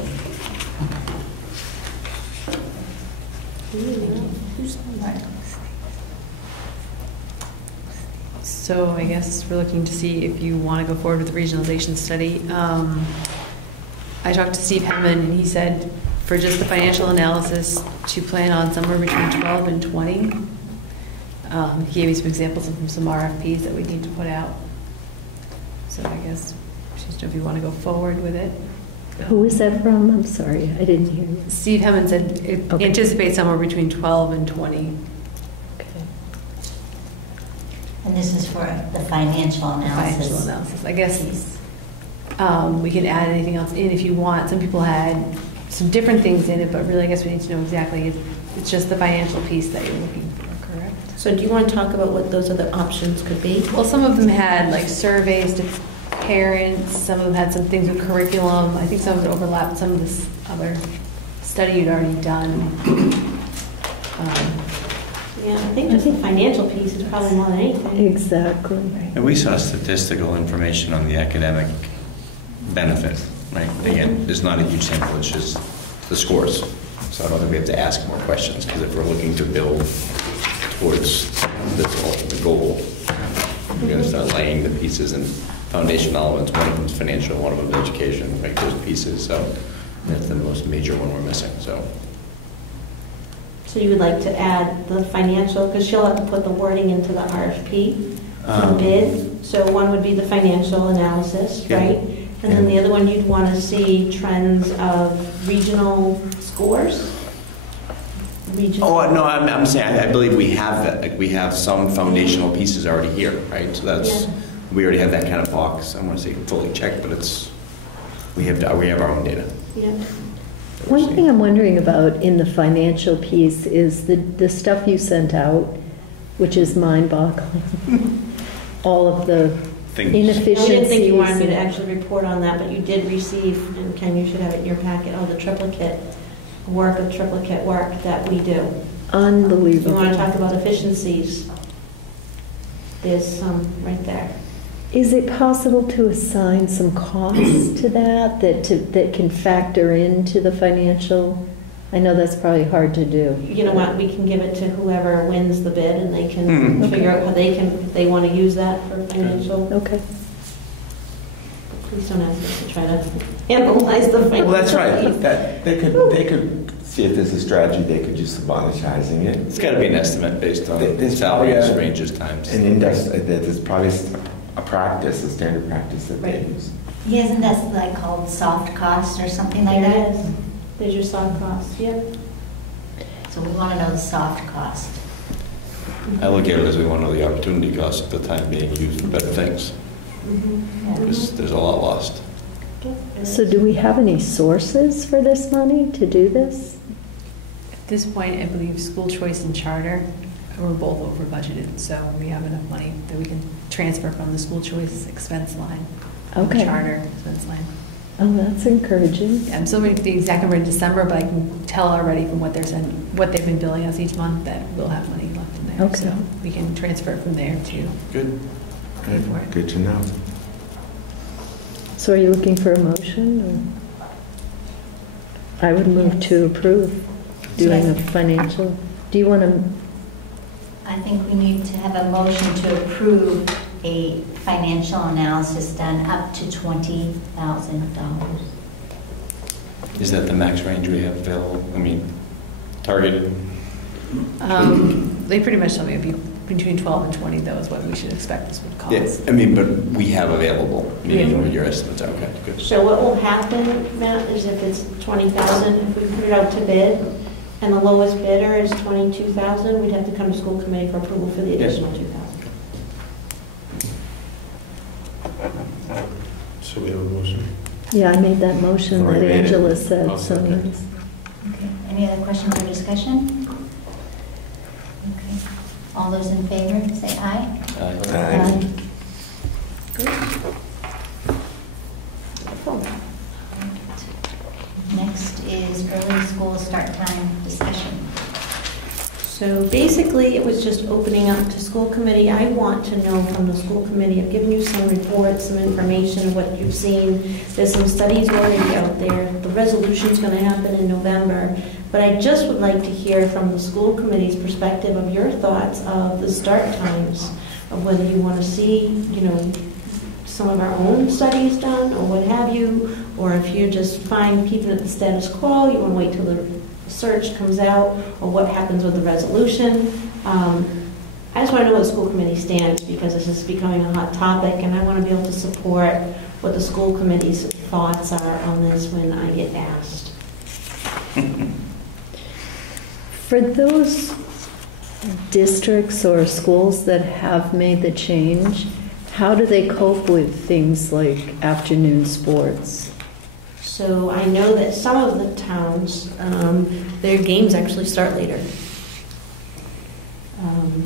So I guess we're looking to see if you want to go forward with the regionalization study. I talked to Steve Hemman, and he said for just the financial analysis to plan on somewhere between 12 and 20. He gave me some examples of some RFPs that we need to put out. So I guess just if you want to go forward with it. Who is that from? I'm sorry, I didn't hear you. Steve Hemman said it anticipates somewhere between 12 and 20. And this is for the financial analysis. Financial analysis. I guess we can add anything else in if you want. Some people had some different things in it, but really I guess we need to know exactly. It's just the financial piece that you're looking for, correct? So do you want to talk about what those other options could be? Well, some of them had like surveys to parents. Some of them had some things with curriculum. I think some of it overlapped some of this other study you'd already done. Yeah, I think just the financial piece is probably more than anything. Exactly. And we saw statistical information on the academic benefit, right? Again, it's not a huge sample, it's just the scores. So I don't think we have to ask more questions, because if we're looking to build towards this ultimate goal, we're going to start laying the pieces and foundation elements. One of them is financial, one of them is education, right? Those pieces, so that's the most major one we're missing, so. So you would like to add the financial, because she'll have to put the wording into the RFP and bid. So one would be the financial analysis, Yeah. right? And then the other one, you'd want to see trends of regional scores? Oh, no, I'm saying, I believe we have that, like, we have some foundational pieces already here, right? So that's, we already have that kind of box. I want to say fully checked, but it's, we have our own data. Yeah. One thing I'm wondering about in the financial piece is the stuff you sent out, which is mind-boggling. All of the inefficiencies. I didn't think you wanted me to actually report on that, but you did receive, and Ken, you should have it in your packet, the triplicate work that we do. Unbelievable. You want to talk about efficiencies? There's some right there. Is it possible to assign some costs to that can factor into the financial? I know that's probably hard to do. You know what, we can give it to whoever wins the bid, and they can figure out how they want to use that for financial. Okay. Please don't ask us to try to analyze the financial. Well, that's right. They could see if there's a strategy they could use monetizing it. It's got to be an estimate based on salaries, ranges, times. An index. There's probably a practice, a standard practice that they use. Yeah, isn't that like called soft cost or something like that? It is. There's your soft cost, yeah. So we want to know the soft cost. I look at it as we want to know the opportunity cost of the time being used for better things. Because there's a lot lost. So do we have any sources for this money to do this? At this point, I believe school choice and charter were both over budgeted, so we have enough money that we can transfer from the school choice expense line. Okay. Charter expense line. Oh, that's encouraging. Yeah, I'm still waiting for the exact number in December, but I can tell already from what they've been billing us each month that we'll have money left in there. Okay. So we can transfer it from there too. Good. Good to know. So are you looking for a motion? Or? I would move to approve doing a financial. Do you want to? I think we need to have a motion to approve a financial analysis done up to $20,000. Is that the max range we have available? I mean, targeted? They pretty much told me it'd be between 12 and 20, though, is what we should expect this would cost. Yeah, I mean, but we have available, meaning what your estimates are. Okay, good. So what will happen, Matt, is if it's 20,000, if we put it out to bid, and the lowest bidder is 22,000, we'd have to come to school committee for approval for the additional 2,000. So we have a motion. Yeah, I made that motion that Angela said. So yes. Okay. Any other questions or discussion? Okay. All those in favor, say aye. Aye. Good. Next is early school start time discussion. So So basically, it was just opening up to school committee. I want to know from the school committee. I've given you some reports, some information of what you've seen. There's some studies already out there. The resolution's going to happen in November. But I just would like to hear from the school committee's perspective of your thoughts of the start times, of whether you want to see, you know, some of our own studies done or what have you, or if you're just fine keeping it the status quo, you want to wait till the search comes out, or what happens with the resolution. I just want to know where the school committee stands, because this is becoming a hot topic, and I want to be able to support what the school committee's thoughts are on this when I get asked. For those districts or schools that have made the change, how do they cope with things like afternoon sports? So I know that some of the towns, their games actually start later.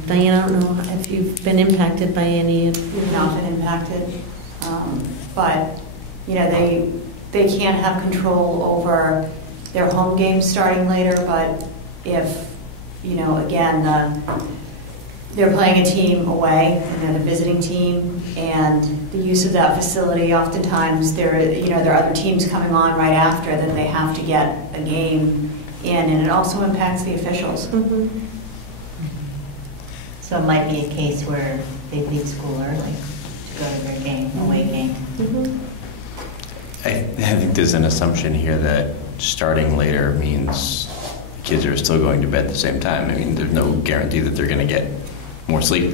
Diane, I don't know if you've been impacted by any of... We've not been impacted, but you know, they can't have control over their home games starting later, but if, you know, again, they're playing a team away and they're the visiting team, and the use of that facility, oftentimes there are other teams coming on right after that they have to get a game in, and it also impacts the officials. Mm-hmm. So it might be a case where they leave school early to go to their game, away game. Mm-hmm. I think there's an assumption here that starting later means kids are still going to bed at the same time. I mean, there's no guarantee that they're going to get more sleep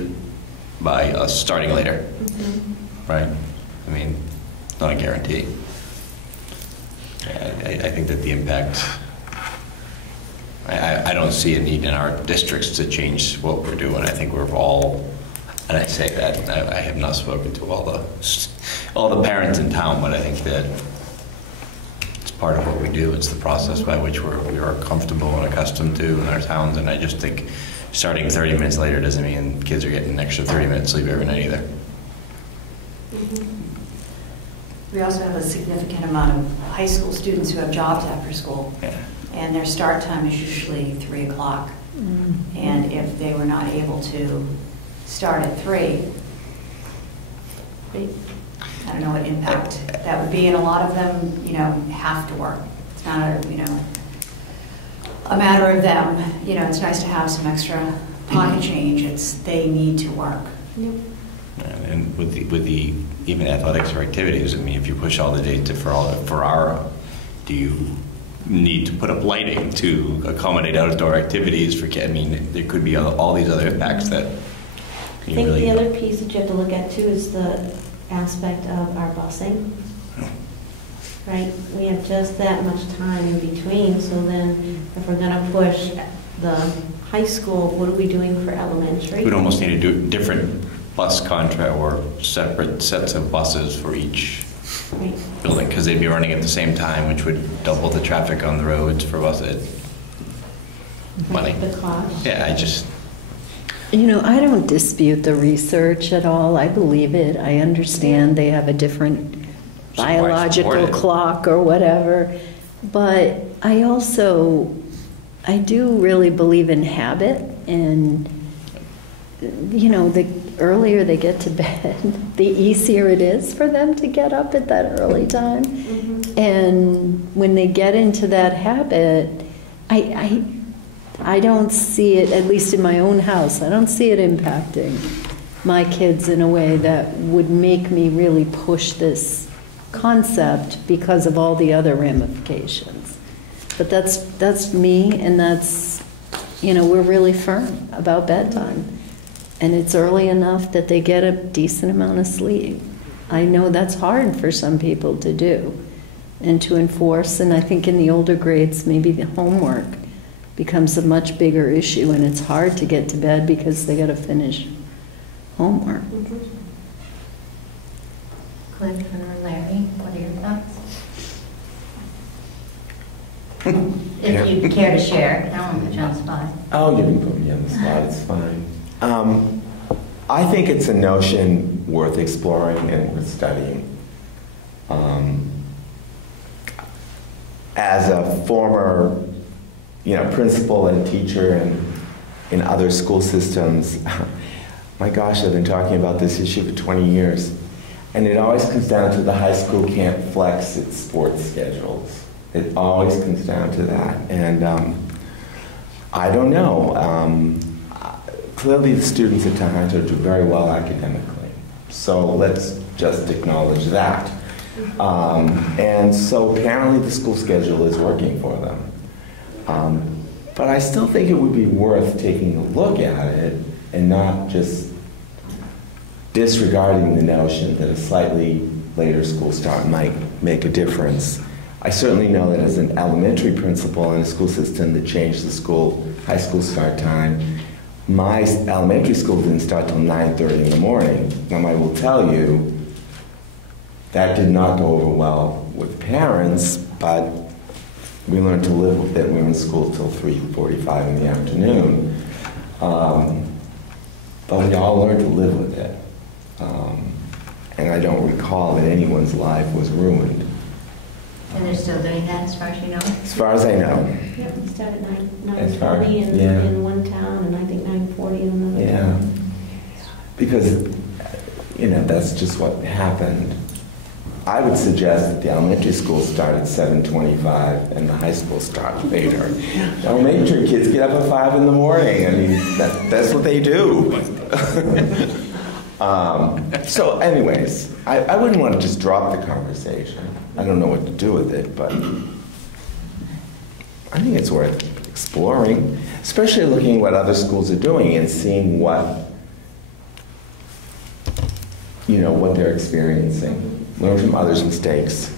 by us starting later, right? I mean, not a guarantee. I think that the impact, I don't see a need in our districts to change what we're doing. I think we're all, and I say that, I have not spoken to all the parents in town, but I think that it's part of what we do. It's the process by which we are comfortable and accustomed to in our towns, and I just think starting 30 minutes later doesn't mean kids are getting an extra 30 minutes sleep every night either. We also have a significant amount of high school students who have jobs after school, and their start time is usually 3 o'clock. And if they were not able to start at 3, I don't know what impact that would be, and a lot of them, you know, have to work. It's not a, you know, a matter of them. You know, it's nice to have some extra pocket change. It's they need to work. Yep. And with the even athletics or activities, I mean, if you push all the dates do you need to put up lighting to accommodate outdoor activities for kids? I mean, there could be all these other impacts that I think the other piece that you have to look at too is the aspect of our busing. Right? We have just that much time in between, so then if we're going to push the high school, what are we doing for elementary? We'd almost need to do different bus contract or separate sets of buses for each building, because they'd be running at the same time, which would double the traffic on the roads for buses. Money. The cost. Yeah, I just... You know, I don't dispute the research at all. I believe it. I understand they have a different biological clock or whatever. But I do really believe in habit, and, you know, the earlier they get to bed, the easier it is for them to get up at that early time. And when they get into that habit, I don't see it, at least in my own house, I don't see it impacting my kids in a way that would make me really push this concept because of all the other ramifications. But that's me, and that's, you know, we're really firm about bedtime. And it's early enough that they get a decent amount of sleep. I know that's hard for some people to do and to enforce, and I think in the older grades, maybe the homework becomes a much bigger issue, and it's hard to get to bed because they got to finish homework. Cliff or Larry, what are your thoughts? If you care to share. I don't want to put you on the spot. Oh, you can put me on the spot, it's fine. I think it's a notion worth exploring and worth studying. As a former, you know, principal and teacher and in other school systems. My gosh, I've been talking about this issue for 20 years. And it always comes down to the high school can't flex its sports schedules. It always comes down to that. And I don't know. Clearly the students at Tohoto do very well academically. So let's just acknowledge that. And so apparently the school schedule is working for them. But I still think it would be worth taking a look at it and not just disregarding the notion that a slightly later school start might make a difference. I certainly know that as an elementary principal in a school system that changed the high school start time, my elementary school didn't start till 9:30 in the morning. Now I will tell you, that did not go over well with parents, but we learned to live with it. We were in school till 3:45 in the afternoon. But we all learned to live with it. And I don't recall that anyone's life was ruined. And they're still doing that as far as you know? As far as I know. Yep, we started 9:40 in one town, and I think 9:40 in another town. Because, that's just what happened. I would suggest that the elementary school start at 7:25 and the high school start later. The elementary kids get up at 5 in the morning. I mean, that's what they do. So anyways, I wouldn't want to just drop the conversation. I don't know what to do with it, but I think it's worth exploring, especially looking at what other schools are doing and seeing what they're experiencing. Learn from others' mistakes.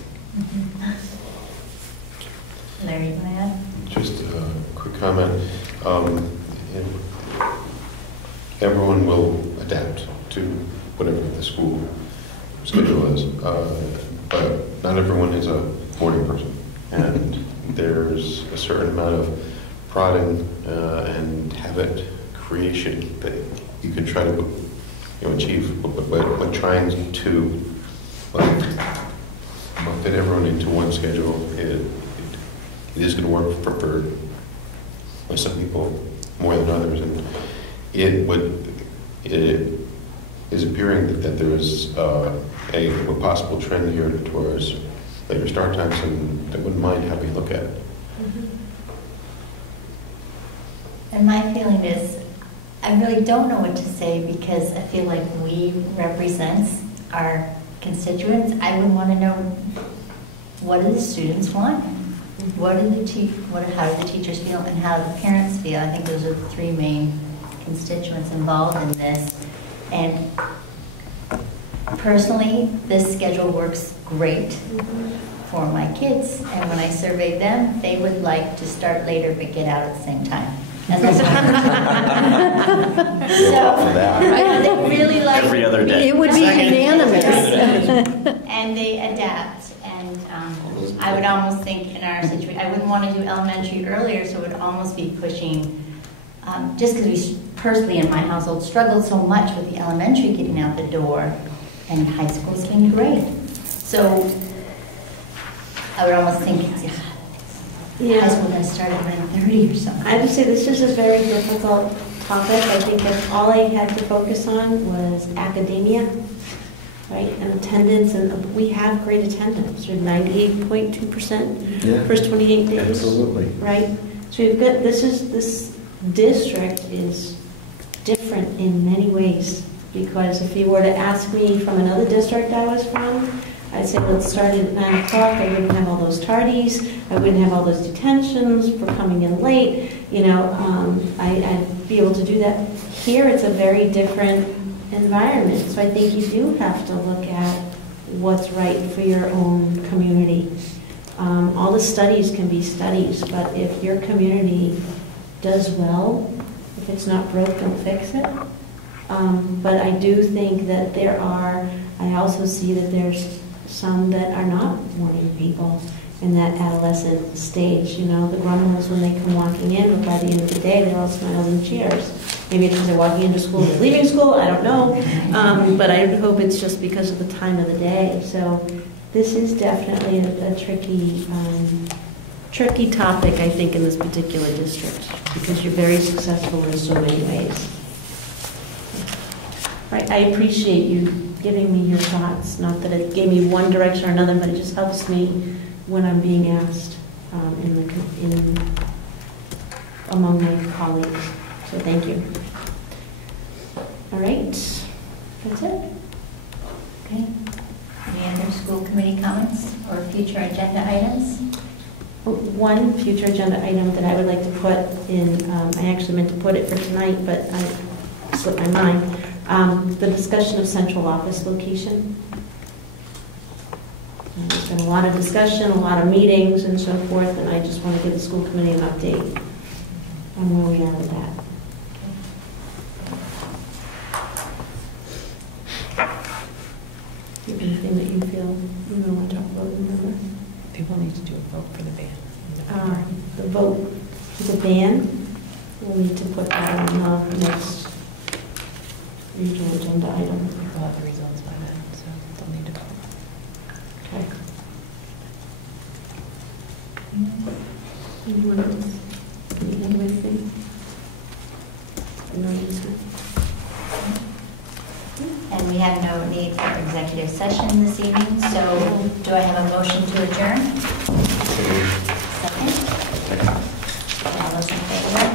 Larry, you want to add? Just a quick comment. Everyone will adapt to whatever the school schedule is, but not everyone is a morning person, and there's a certain amount of prodding and habit creation that you can try to achieve, but trying to fit everyone into one schedule, it is going to work for some people more than others, and it is appearing that there is a possible trend here towards later start times, and I wouldn't mind having a look at it. And my feeling is, I really don't know what to say because I feel like we represent our constituents. I would want to know, what do the students want? How do the teachers feel, and how do the parents feel? I think those are the three main constituents involved in this. And personally, this schedule works great for my kids. And when I surveyed them, they would like to start later but get out at the same time. And they really like every other day. It would be unanimous. And they adapt. And I would almost think in our situation, I wouldn't want to do elementary earlier, so it would almost be pushing, just because we personally in my household struggled so much with the elementary getting out the door, and high school's been great. So I would almost think, high school going to start at 9:30 or something. I would say this is a very difficult topic. I think if all I had to focus on was academia, right, and attendance, and we have great attendance. We're 98.2% first 28 days. Absolutely. Right? So we've got, this district is different in many ways, because if you were to ask me from another district I was from, I'd say let's start at 9 o'clock. I wouldn't have all those tardies. I wouldn't have all those detentions for coming in late. I'd be able to do that. Here it's a very different environment. So I think you do have to look at what's right for your own community. All the studies can be studies, but if your community does well, if it's not broke, don't fix it. But I do think that I also see that there's some that are not morning people in that adolescent stage. The grumbles when they come walking in, but by the end of the day, they're all smiles and cheers. Maybe it's because they're walking into school, they're leaving school, I don't know. But I hope it's just because of the time of the day. So this is definitely a tricky tricky topic, I think, in this particular district, because you're very successful in so many ways. Right, I appreciate you giving me your thoughts, not that it gave me one direction or another, but it just helps me when I'm being asked among my colleagues. So thank you. All right, that's it. Okay. Any other school committee comments or future agenda items? One future agenda item that I would like to put in, I actually meant to put it for tonight, but I slipped my mind. The discussion of central office location. There's been a lot of discussion, a lot of meetings and so forth, and I just want to give the school committee an update on where we are with that. Anything that you feel you want to talk about, remember? People need to do a vote for the ban. The vote for the ban, we'll need to put that on the next regional agenda item. We'll have the results by then, so they'll need to vote. Okay. Anyone else? Any other anything? No answer. And we have no need for executive session this evening, so do I have a motion to adjourn? Second? All those in favor?